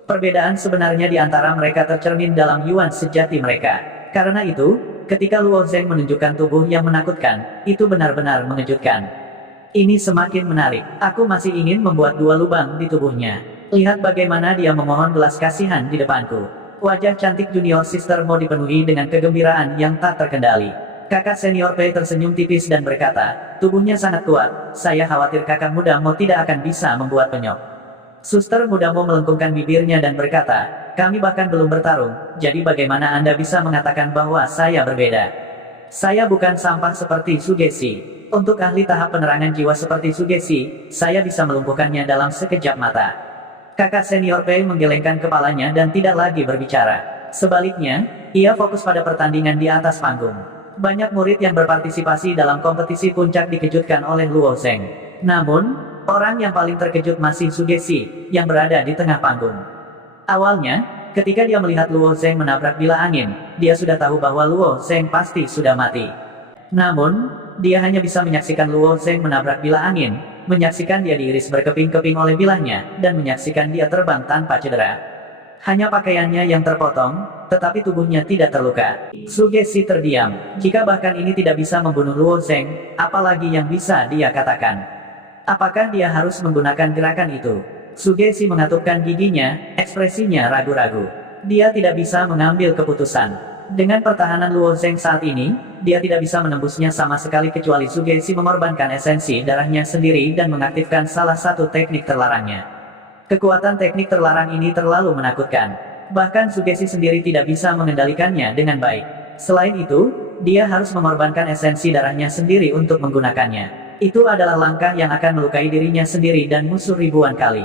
Perbedaan sebenarnya di antara mereka tercermin dalam yuan sejati mereka. Karena itu, ketika Luo Zeng menunjukkan tubuh yang menakutkan, itu benar-benar mengejutkan. Ini semakin menarik. Aku masih ingin membuat 2 lubang di tubuhnya. Lihat bagaimana dia memohon belas kasihan di depanku. Wajah cantik junior sister Mo dipenuhi dengan kegembiraan yang tak terkendali. Kakak senior Pei tersenyum tipis dan berkata, "Tubuhnya sangat kuat, saya khawatir kakak muda Mo tidak akan bisa membuat penyok." Suster muda Mo melengkungkan bibirnya dan berkata, "Kami bahkan belum bertarung, jadi bagaimana Anda bisa mengatakan bahwa saya berbeda? Saya bukan sampah seperti Sugesi. Untuk ahli tahap penerangan jiwa seperti Sugesi, saya bisa melumpuhkannya dalam sekejap mata." Kakak senior Pei menggelengkan kepalanya dan tidak lagi berbicara. Sebaliknya, ia fokus pada pertandingan di atas panggung. Banyak murid yang berpartisipasi dalam kompetisi puncak dikejutkan oleh Luo Zeng. Namun, orang yang paling terkejut masih Sugesi, yang berada di tengah panggung. Awalnya, ketika dia melihat Luo Zeng menabrak bila angin, dia sudah tahu bahwa Luo Zeng pasti sudah mati. Namun, dia hanya bisa menyaksikan Luo Zeng menabrak bila angin, menyaksikan dia diiris berkeping-keping oleh bilahnya, dan menyaksikan dia terbang tanpa cedera. Hanya pakaiannya yang terpotong, tetapi tubuhnya tidak terluka. Sugesi terdiam. Jika bahkan ini tidak bisa membunuh Luo Zeng, apalagi yang bisa dia katakan? Apakah dia harus menggunakan gerakan itu? Sugesi mengatupkan giginya, ekspresinya ragu-ragu. Dia tidak bisa mengambil keputusan. Dengan pertahanan Luo Zeng saat ini, dia tidak bisa menembusnya sama sekali kecuali Sugesi mengorbankan esensi darahnya sendiri dan mengaktifkan salah satu teknik terlarangnya. Kekuatan teknik terlarang ini terlalu menakutkan. Bahkan Sugesi sendiri tidak bisa mengendalikannya dengan baik. Selain itu, dia harus mengorbankan esensi darahnya sendiri untuk menggunakannya. Itu adalah langkah yang akan melukai dirinya sendiri dan musuh ribuan kali.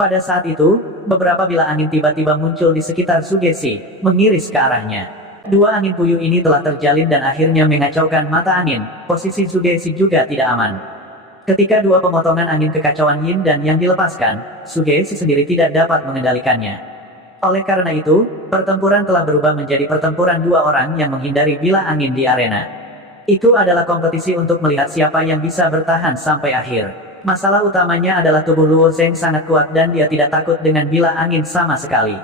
Pada saat itu, beberapa bila angin tiba-tiba muncul di sekitar Sugesi, mengiris ke arahnya. Dua angin puyuh ini telah terjalin dan akhirnya mengacaukan mata angin. Posisi Sugesi juga tidak aman. Ketika dua pemotongan angin kekacauan yin dan yang dilepaskan, Sugesi sendiri tidak dapat mengendalikannya. Oleh karena itu, pertempuran telah berubah menjadi pertempuran dua orang yang menghindari bilah angin di arena. Itu adalah kompetisi untuk melihat siapa yang bisa bertahan sampai akhir. Masalah utamanya adalah tubuh Luo Zeng sangat kuat dan dia tidak takut dengan bilah angin sama sekali.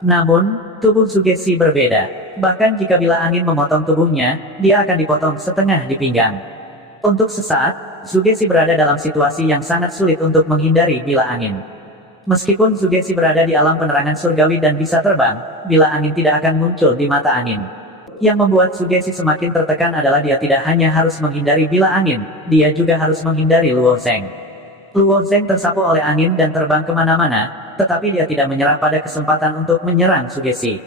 Namun, tubuh Sugesi berbeda. Bahkan jika bilah angin memotong tubuhnya, dia akan dipotong setengah di pinggang. Untuk sesaat, Sugesi berada dalam situasi yang sangat sulit untuk menghindari bilah angin. Meskipun Sugesi berada di alam penerangan surgawi dan bisa terbang, bilah angin tidak akan muncul di mata angin. Yang membuat Sugesi semakin tertekan adalah dia tidak hanya harus menghindari bilah angin, dia juga harus menghindari Luo Zeng. Luo Zeng tersapu oleh angin dan terbang kemana-mana, tetapi dia tidak menyerah pada kesempatan untuk menyerang Sugesi.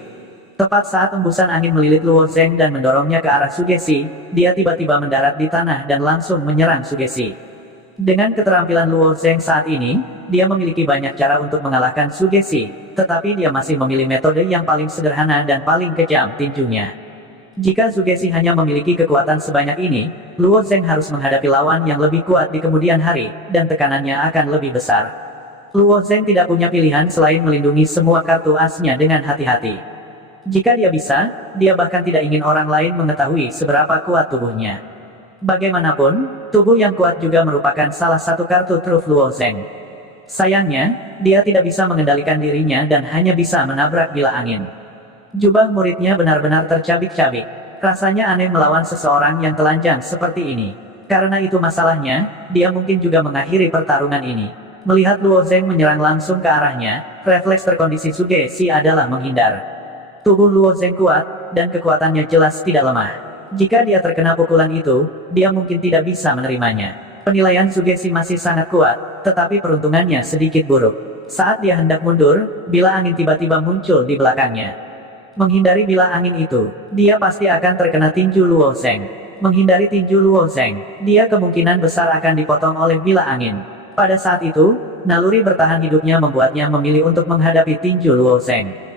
Tepat saat embusan angin melilit Luo Zeng dan mendorongnya ke arah Sugesi, dia tiba-tiba mendarat di tanah dan langsung menyerang Sugesi. Dengan keterampilan Luo Zeng saat ini, dia memiliki banyak cara untuk mengalahkan Sugesi, tetapi dia masih memilih metode yang paling sederhana dan paling kejam, tinjunya. Jika Sugesi hanya memiliki kekuatan sebanyak ini, Luo Zeng harus menghadapi lawan yang lebih kuat di kemudian hari, dan tekanannya akan lebih besar. Luo Zeng tidak punya pilihan selain melindungi semua kartu asnya dengan hati-hati. Jika dia bisa, dia bahkan tidak ingin orang lain mengetahui seberapa kuat tubuhnya. Bagaimanapun, tubuh yang kuat juga merupakan salah satu kartu truf Luo Zeng. Sayangnya, dia tidak bisa mengendalikan dirinya dan hanya bisa menabrak bilah angin. Jubah muridnya benar-benar tercabik-cabik. Rasanya aneh melawan seseorang yang telanjang seperti ini. Karena itu masalahnya, dia mungkin juga mengakhiri pertarungan ini. Melihat Luo Zeng menyerang langsung ke arahnya, refleks terkondisi Sugesi adalah menghindar. Tubuh Luo Zeng kuat, dan kekuatannya jelas tidak lemah. Jika dia terkena pukulan itu, dia mungkin tidak bisa menerimanya. Penilaian Sugesi masih sangat kuat, tetapi peruntungannya sedikit buruk. Saat dia hendak mundur, bilah angin tiba-tiba muncul di belakangnya. Menghindari bilah angin itu, dia pasti akan terkena tinju Luo Zeng. Menghindari tinju Luo Zeng, dia kemungkinan besar akan dipotong oleh bilah angin. Pada saat itu, naluri bertahan hidupnya membuatnya memilih untuk menghadapi tinju Luo Zeng.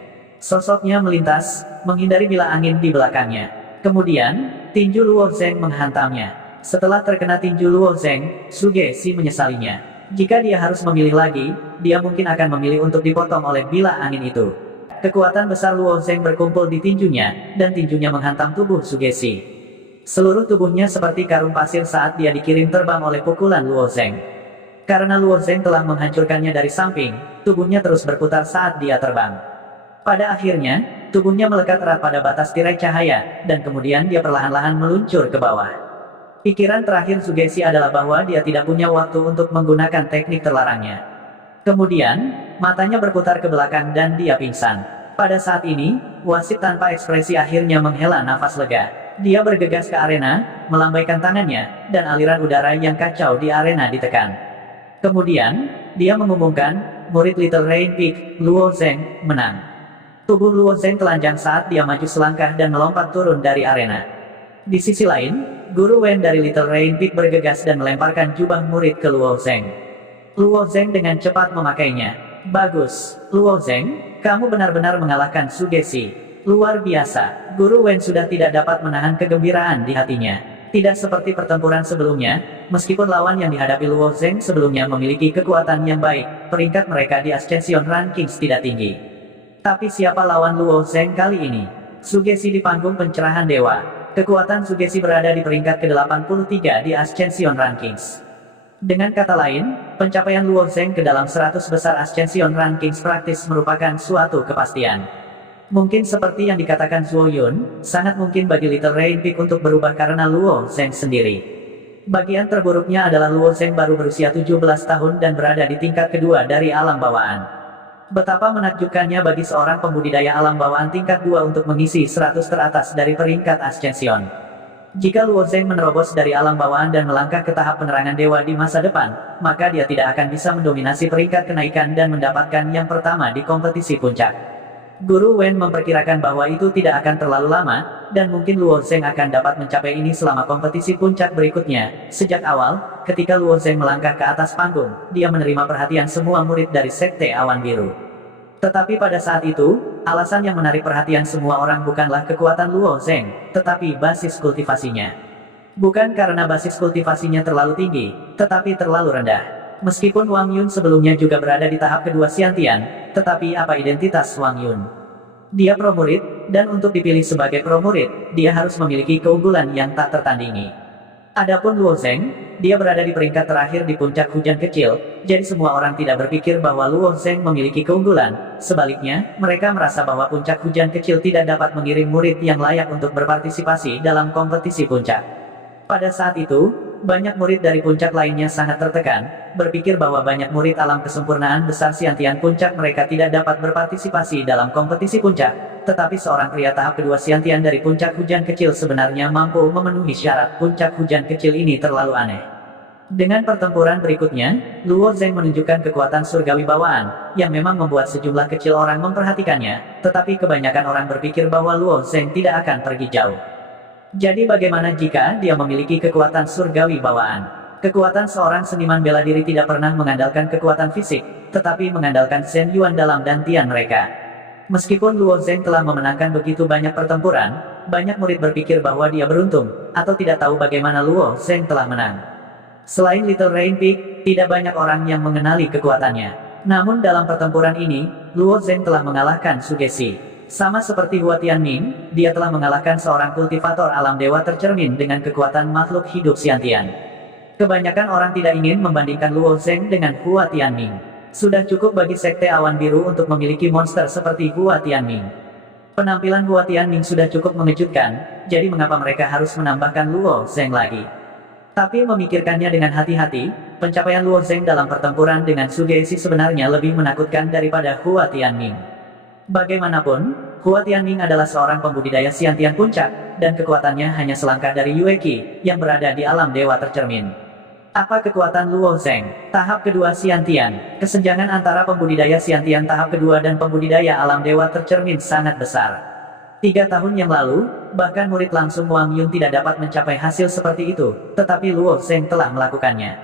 Sosoknya melintas, menghindari bilah angin di belakangnya. Kemudian, tinju Luo Zeng menghantamnya. Setelah terkena tinju Luo Zeng, Sugesi menyesalinya. Jika dia harus memilih lagi, dia mungkin akan memilih untuk dipotong oleh bilah angin itu. Kekuatan besar Luo Zeng berkumpul di tinjunya, dan tinjunya menghantam tubuh Sugesi. Seluruh tubuhnya seperti karung pasir saat dia dikirim terbang oleh pukulan Luo Zeng. Karena Luo Zeng telah menghancurkannya dari samping, tubuhnya terus berputar saat dia terbang. Pada akhirnya, tubuhnya melekat erat pada batas tirai cahaya, dan kemudian dia perlahan-lahan meluncur ke bawah. Pikiran terakhir Sugesi adalah bahwa dia tidak punya waktu untuk menggunakan teknik terlarangnya. Kemudian, matanya berputar ke belakang dan dia pingsan. Pada saat ini, wasit tanpa ekspresi akhirnya menghela nafas lega. Dia bergegas ke arena, melambaikan tangannya, dan aliran udara yang kacau di arena ditekan. Kemudian, dia mengumumkan, murid Little Rain Peak, Luo Zeng, menang. Tubuh Luo Zeng telanjang saat dia maju selangkah dan melompat turun dari arena. Di sisi lain, Guru Wen dari Little Rain Peak bergegas dan melemparkan jubah murid ke Luo Zeng. Luo Zeng dengan cepat memakainya. Bagus, Luo Zeng, kamu benar-benar mengalahkan Sugesi. Luar biasa, Guru Wen sudah tidak dapat menahan kegembiraan di hatinya. Tidak seperti pertempuran sebelumnya, meskipun lawan yang dihadapi Luo Zeng sebelumnya memiliki kekuatan yang baik, peringkat mereka di Ascension Rankings tidak tinggi. Tapi siapa lawan Luo Zeng kali ini? Sugesi di panggung pencerahan dewa. Kekuatan Sugesi berada di peringkat ke-83 di Ascension Rankings. Dengan kata lain, pencapaian Luo Zheng ke dalam 100 besar Ascension Rankings Practice merupakan suatu kepastian. Mungkin seperti yang dikatakan Zhuo Yun, sangat mungkin bagi Little Rain Peak untuk berubah karena Luo Zheng sendiri. Bagian terburuknya adalah Luo Zheng baru berusia 17 tahun dan berada di tingkat kedua dari alam bawaan. Betapa menakjubkannya bagi seorang pembudidaya alam bawaan tingkat 2 untuk mengisi 100 teratas dari peringkat Ascension. Jika Luo Zheng menerobos dari alam bawaan dan melangkah ke tahap penerangan dewa di masa depan, maka dia tidak akan bisa mendominasi peringkat kenaikan dan mendapatkan yang pertama di kompetisi puncak. Guru Wen memperkirakan bahwa itu tidak akan terlalu lama, dan mungkin Luo Zheng akan dapat mencapai ini selama kompetisi puncak berikutnya. Sejak awal, ketika Luo Zheng melangkah ke atas panggung, dia menerima perhatian semua murid dari Sekte Awan Biru. Tetapi pada saat itu, alasan yang menarik perhatian semua orang bukanlah kekuatan Luo Zheng, tetapi basis kultivasinya. Bukan karena basis kultivasinya terlalu tinggi, tetapi terlalu rendah. Meskipun Wang Yun sebelumnya juga berada di tahap kedua Xiantian, tetapi apa identitas Wang Yun? Dia pro-murid, dan untuk dipilih sebagai pro-murid, dia harus memiliki keunggulan yang tak tertandingi. Adapun Luo Zheng, dia berada di peringkat terakhir di puncak hujan kecil, jadi semua orang tidak berpikir bahwa Luo Zheng memiliki keunggulan. Sebaliknya, mereka merasa bahwa puncak hujan kecil tidak dapat mengirim murid yang layak untuk berpartisipasi dalam kompetisi puncak. Pada saat itu, banyak murid dari puncak lainnya sangat tertekan, berpikir bahwa banyak murid alam kesempurnaan besar Xiantian puncak mereka tidak dapat berpartisipasi dalam kompetisi puncak, tetapi seorang pria tahap kedua Xiantian dari puncak hujan kecil sebenarnya mampu memenuhi syarat. Puncak hujan kecil ini terlalu aneh. Dengan pertempuran berikutnya, Luo Zheng menunjukkan kekuatan surgawi bawaan, yang memang membuat sejumlah kecil orang memperhatikannya, tetapi kebanyakan orang berpikir bahwa Luo Zheng tidak akan pergi jauh. Jadi bagaimana jika dia memiliki kekuatan surgawi bawaan? Kekuatan seorang seniman bela diri tidak pernah mengandalkan kekuatan fisik, tetapi mengandalkan Zhen Yuan dalam dantian mereka. Meskipun Luo Zheng telah memenangkan begitu banyak pertempuran, banyak murid berpikir bahwa dia beruntung, atau tidak tahu bagaimana Luo Zheng telah menang. Selain Little Rain Peak, tidak banyak orang yang mengenali kekuatannya. Namun dalam pertempuran ini, Luo Zheng telah mengalahkan Sugesi. Sama seperti Hua Tianming, dia telah mengalahkan seorang kultivator alam dewa tercermin dengan kekuatan makhluk hidup Xiantian. Kebanyakan orang tidak ingin membandingkan Luo Zheng dengan Hua Tianming. Sudah cukup bagi Sekte Awan Biru untuk memiliki monster seperti Hua Tianming. Penampilan Hua Tianming sudah cukup mengejutkan, jadi mengapa mereka harus menambahkan Luo Zheng lagi? Tapi memikirkannya dengan hati-hati, pencapaian Luo Zheng dalam pertempuran dengan Sugesi sebenarnya lebih menakutkan daripada Hua Tianming. Bagaimanapun, Hua Tianming adalah seorang pembudidaya Xiantian puncak, dan kekuatannya hanya selangkah dari Yue Qi, yang berada di alam dewa tercermin. Apa kekuatan Luo Zheng? Tahap kedua Xiantian. Kesenjangan antara pembudidaya Xiantian tahap kedua dan pembudidaya alam dewa tercermin sangat besar. 3 tahun yang lalu, bahkan murid langsung Wang Yun tidak dapat mencapai hasil seperti itu, tetapi Luo Zheng telah melakukannya.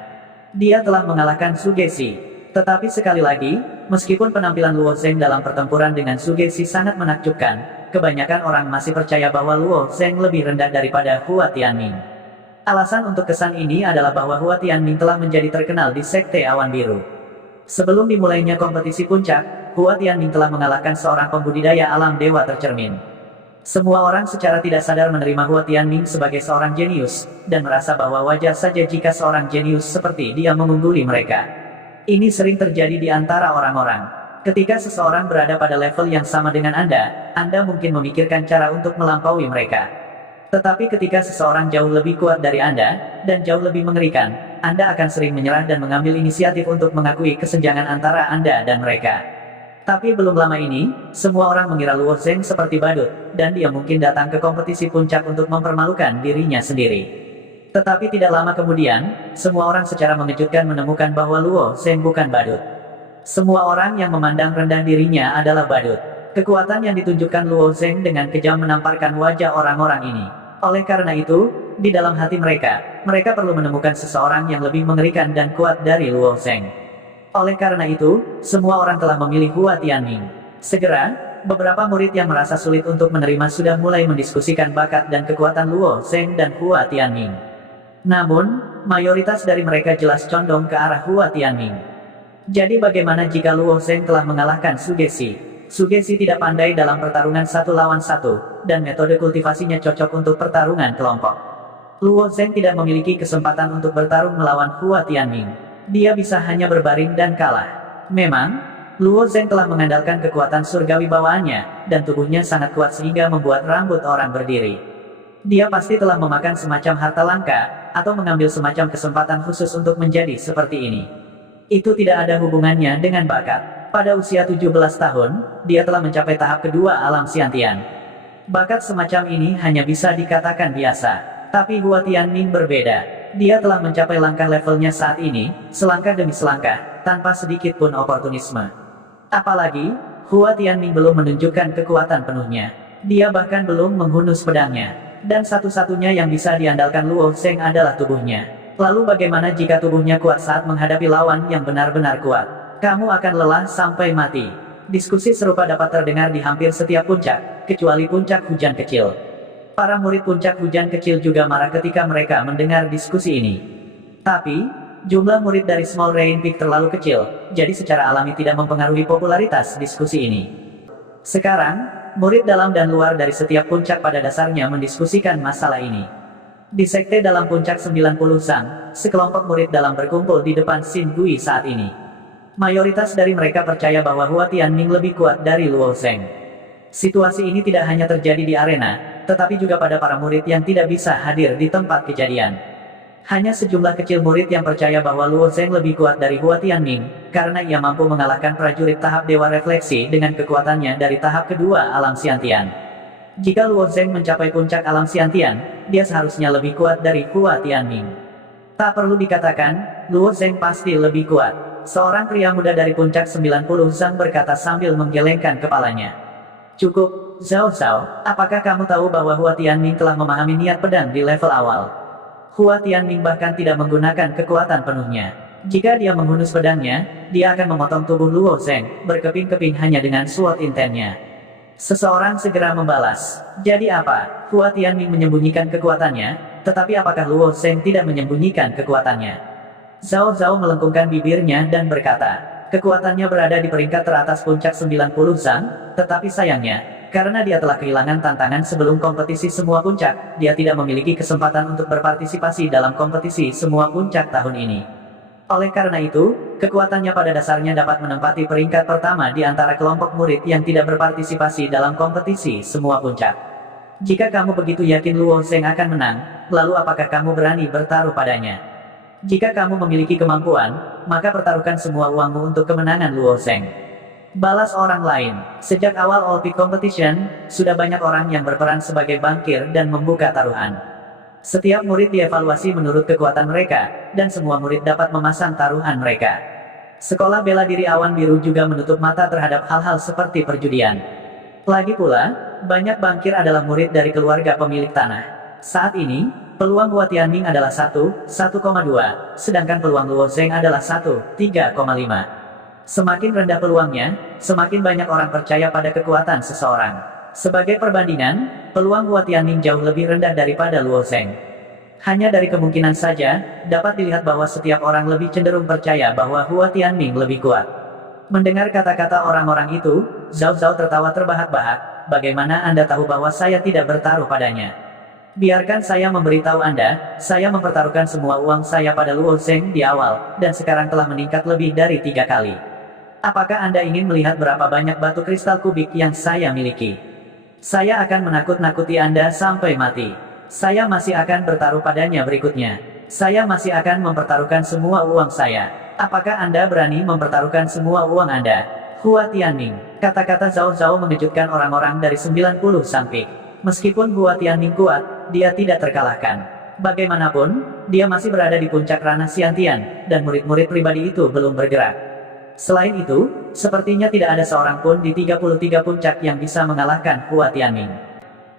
Dia telah mengalahkan Sugesi. Tetapi sekali lagi, meskipun penampilan Luo Zheng dalam pertempuran dengan Sugesi sangat menakjubkan, kebanyakan orang masih percaya bahwa Luo Zheng lebih rendah daripada Hua Tianming. Alasan untuk kesan ini adalah bahwa Hua Tianming telah menjadi terkenal di Sekte Awan Biru. Sebelum dimulainya kompetisi puncak, Hua Tianming telah mengalahkan seorang pembudidaya alam dewa tercermin. Semua orang secara tidak sadar menerima Hua Tianming sebagai seorang jenius, dan merasa bahwa wajar saja jika seorang jenius seperti dia mengungguli mereka. Ini sering terjadi di antara orang-orang. Ketika seseorang berada pada level yang sama dengan Anda mungkin memikirkan cara untuk melampaui mereka. Tetapi ketika seseorang jauh lebih kuat dari Anda, dan jauh lebih mengerikan, Anda akan sering menyerah dan mengambil inisiatif untuk mengakui kesenjangan antara Anda dan mereka. Tapi belum lama ini, semua orang mengira Luo Zheng seperti badut, dan dia mungkin datang ke kompetisi puncak untuk mempermalukan dirinya sendiri. Tetapi tidak lama kemudian, semua orang secara mengejutkan menemukan bahwa Luo Zheng bukan badut. Semua orang yang memandang rendah dirinya adalah badut. Kekuatan yang ditunjukkan Luo Zheng dengan kejam menamparkan wajah orang-orang ini. Oleh karena itu, di dalam hati mereka perlu menemukan seseorang yang lebih mengerikan dan kuat dari Luo Zheng. Oleh karena itu, semua orang telah memilih Hua Tianming. Segera, beberapa murid yang merasa sulit untuk menerima sudah mulai mendiskusikan bakat dan kekuatan Luo Zheng dan Hua Tianming. Namun, mayoritas dari mereka jelas condong ke arah Hua Tianming. Jadi bagaimana jika Luo Zheng telah mengalahkan Sugesi? Sugesi tidak pandai dalam pertarungan 1 lawan 1, dan metode kultivasinya cocok untuk pertarungan kelompok. Luo Zheng tidak memiliki kesempatan untuk bertarung melawan Hua Tianming. Dia bisa hanya berbaring dan kalah. Memang, Luo Zheng telah mengandalkan kekuatan surgawi bawaannya, dan tubuhnya sangat kuat sehingga membuat rambut orang berdiri. Dia pasti telah memakan semacam harta langka, atau mengambil semacam kesempatan khusus untuk menjadi seperti ini. Itu tidak ada hubungannya dengan bakat. Pada usia 17 tahun, dia telah mencapai tahap kedua alam Xiantian. Bakat semacam ini hanya bisa dikatakan biasa. Tapi Hua Tianming berbeda. Dia telah mencapai langkah levelnya saat ini, selangkah demi selangkah, tanpa sedikit pun oportunisme. Apalagi, Hua Tianming belum menunjukkan kekuatan penuhnya. Dia bahkan belum menghunus pedangnya. Dan satu-satunya yang bisa diandalkan Luo Zheng adalah tubuhnya. Lalu bagaimana jika tubuhnya kuat saat menghadapi lawan yang benar-benar kuat? Kamu akan lelah sampai mati. Diskusi serupa dapat terdengar di hampir setiap puncak, kecuali puncak hujan kecil. Para murid puncak hujan kecil juga marah ketika mereka mendengar diskusi ini. Tapi, jumlah murid dari Small Rain Peak terlalu kecil, jadi secara alami tidak mempengaruhi popularitas diskusi ini. Sekarang, murid dalam dan luar dari setiap puncak pada dasarnya mendiskusikan masalah ini. Di sekte dalam puncak 90 Zhang, sekelompok murid dalam berkumpul di depan Xin Gui saat ini. Mayoritas dari mereka percaya bahwa Hua Tianming lebih kuat dari Luo Zheng. Situasi ini tidak hanya terjadi di arena, tetapi juga pada para murid yang tidak bisa hadir di tempat kejadian. Hanya sejumlah kecil murid yang percaya bahwa Luo Zheng lebih kuat dari Hua Tianming, karena ia mampu mengalahkan prajurit tahap Dewa Refleksi dengan kekuatannya dari tahap kedua alam Xiantian. Jika Luo Zheng mencapai puncak alam Xiantian, dia seharusnya lebih kuat dari Hua Tianming. Tak perlu dikatakan, Luo Zheng pasti lebih kuat. Seorang pria muda dari puncak 90 Zhang berkata sambil menggelengkan kepalanya. Cukup, Zhao Zhao, apakah kamu tahu bahwa Hua Tianming telah memahami niat pedang di level awal? Hua Tianming bahkan tidak menggunakan kekuatan penuhnya. Jika dia menghunus pedangnya, dia akan memotong tubuh Luo Zheng, berkeping-keping hanya dengan sword intennya. Seseorang segera membalas. Jadi apa? Hua Tianming menyembunyikan kekuatannya, tetapi apakah Luo Zheng tidak menyembunyikan kekuatannya? Zhao Zhao melengkungkan bibirnya dan berkata, kekuatannya berada di peringkat teratas puncak 90 Zhang, tetapi sayangnya, karena dia telah kehilangan tantangan sebelum kompetisi semua puncak, dia tidak memiliki kesempatan untuk berpartisipasi dalam kompetisi semua puncak tahun ini. Oleh karena itu, kekuatannya pada dasarnya dapat menempati peringkat pertama di antara kelompok murid yang tidak berpartisipasi dalam kompetisi semua puncak. Jika kamu begitu yakin Luo Zheng akan menang, lalu apakah kamu berani bertaruh padanya? Jika kamu memiliki kemampuan, maka pertaruhkan semua uangmu untuk kemenangan Luo Zheng. Balas orang lain. Sejak awal All Peak Competition, sudah banyak orang yang berperan sebagai bankir dan membuka taruhan. Setiap murid dievaluasi menurut kekuatan mereka, dan semua murid dapat memasang taruhan mereka. Sekolah bela diri Awan Biru juga menutup mata terhadap hal-hal seperti perjudian. Lagi pula, banyak bankir adalah murid dari keluarga pemilik tanah. Saat ini, peluang Hua Tianming adalah 1,2, sedangkan peluang Luo Zheng adalah 3,5. Semakin rendah peluangnya, semakin banyak orang percaya pada kekuatan seseorang. Sebagai perbandingan, peluang Hua Tianming jauh lebih rendah daripada Luo Zheng. Hanya dari kemungkinan saja, dapat dilihat bahwa setiap orang lebih cenderung percaya bahwa Hua Tianming lebih kuat. Mendengar kata-kata orang-orang itu, Zhao Zhao tertawa terbahak-bahak. Bagaimana Anda tahu bahwa saya tidak bertaruh padanya? Biarkan saya memberitahu Anda, saya mempertaruhkan semua uang saya pada Luo Zheng di awal, dan sekarang telah meningkat lebih dari 3 kali. Apakah Anda ingin melihat berapa banyak batu kristal kubik yang saya miliki? Saya akan menakut-nakuti Anda sampai mati. Saya masih akan bertaruh padanya berikutnya. Saya masih akan mempertaruhkan semua uang saya. Apakah Anda berani mempertaruhkan semua uang Anda? Hua Tianming. Kata-kata Zhao Zhao mengejutkan orang-orang dari 90 Zhang Peak. Meskipun Hua Tianming kuat, dia tidak terkalahkan. Bagaimanapun, dia masih berada di puncak ranah Xiantian, dan murid-murid pribadi itu belum bergerak. Selain itu, sepertinya tidak ada seorang pun di 33 puncak yang bisa mengalahkan Hua Tianming.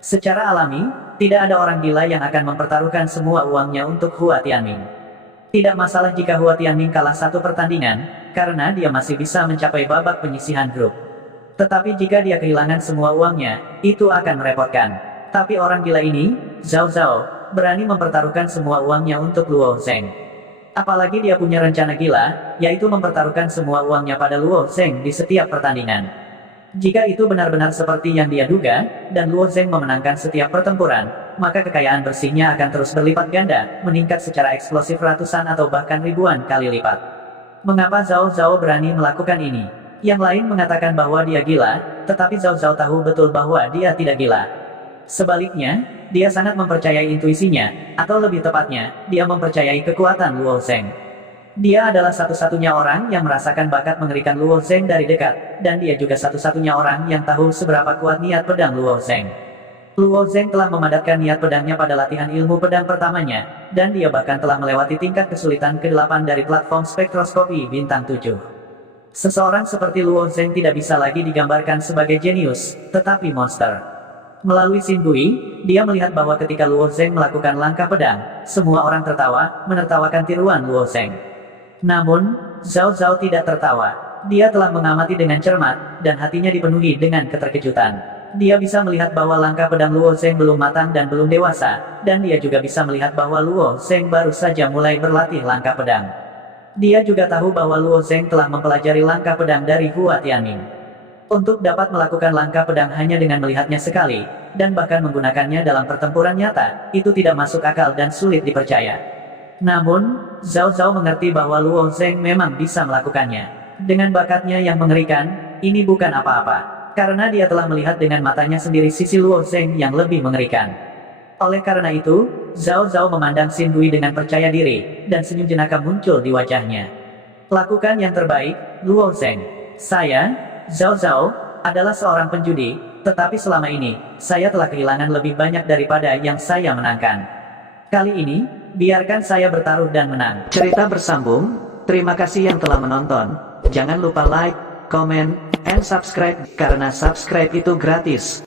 Secara alami, tidak ada orang gila yang akan mempertaruhkan semua uangnya untuk Hua Tianming. Tidak masalah jika Hua Tianming kalah satu pertandingan, karena dia masih bisa mencapai babak penyisihan grup. Tetapi jika dia kehilangan semua uangnya, itu akan merepotkan. Tapi orang gila ini, Zhao Zhao, berani mempertaruhkan semua uangnya untuk Luo Zheng. Apalagi dia punya rencana gila, yaitu mempertaruhkan semua uangnya pada Luo Zheng di setiap pertandingan. Jika itu benar-benar seperti yang dia duga, dan Luo Zheng memenangkan setiap pertempuran, maka kekayaan bersihnya akan terus berlipat ganda, meningkat secara eksplosif ratusan atau bahkan ribuan kali lipat. Mengapa Zhao Zhao berani melakukan ini? Yang lain mengatakan bahwa dia gila, tetapi Zhao Zhao tahu betul bahwa dia tidak gila. Sebaliknya, dia sangat mempercayai intuisinya, atau lebih tepatnya, dia mempercayai kekuatan Luo Zheng. Dia adalah satu-satunya orang yang merasakan bakat mengerikan Luo Zheng dari dekat, dan dia juga satu-satunya orang yang tahu seberapa kuat niat pedang Luo Zheng. Luo Zheng telah memadatkan niat pedangnya pada latihan ilmu pedang pertamanya, dan dia bahkan telah melewati tingkat kesulitan ke-8 dari platform spektroskopi bintang 7. Seseorang seperti Luo Zheng tidak bisa lagi digambarkan sebagai jenius, tetapi monster. Melalui Xin Gui, dia melihat bahwa ketika Luo Zheng melakukan langkah pedang, semua orang tertawa, menertawakan tiruan Luo Zheng. Namun, Zhao Zhao tidak tertawa. Dia telah mengamati dengan cermat, dan hatinya dipenuhi dengan keterkejutan. Dia bisa melihat bahwa langkah pedang Luo Zheng belum matang dan belum dewasa, dan dia juga bisa melihat bahwa Luo Zheng baru saja mulai berlatih langkah pedang. Dia juga tahu bahwa Luo Zheng telah mempelajari langkah pedang dari Hua Tianming. Untuk dapat melakukan langkah pedang hanya dengan melihatnya sekali, dan bahkan menggunakannya dalam pertempuran nyata, itu tidak masuk akal dan sulit dipercaya. Namun, Zhao Zhao mengerti bahwa Luo Zheng memang bisa melakukannya. Dengan bakatnya yang mengerikan, ini bukan apa-apa. Karena dia telah melihat dengan matanya sendiri sisi Luo Zheng yang lebih mengerikan. Oleh karena itu, Zhao Zhao memandang Xin Gui dengan percaya diri, dan senyum jenaka muncul di wajahnya. Lakukan yang terbaik, Luo Zheng. Saya, Zhao Zhao, adalah seorang penjudi, tetapi selama ini, saya telah kehilangan lebih banyak daripada yang saya menangkan. Kali ini, biarkan saya bertaruh dan menang. Cerita bersambung, terima kasih yang telah menonton. Jangan lupa like, comment, and subscribe, karena subscribe itu gratis.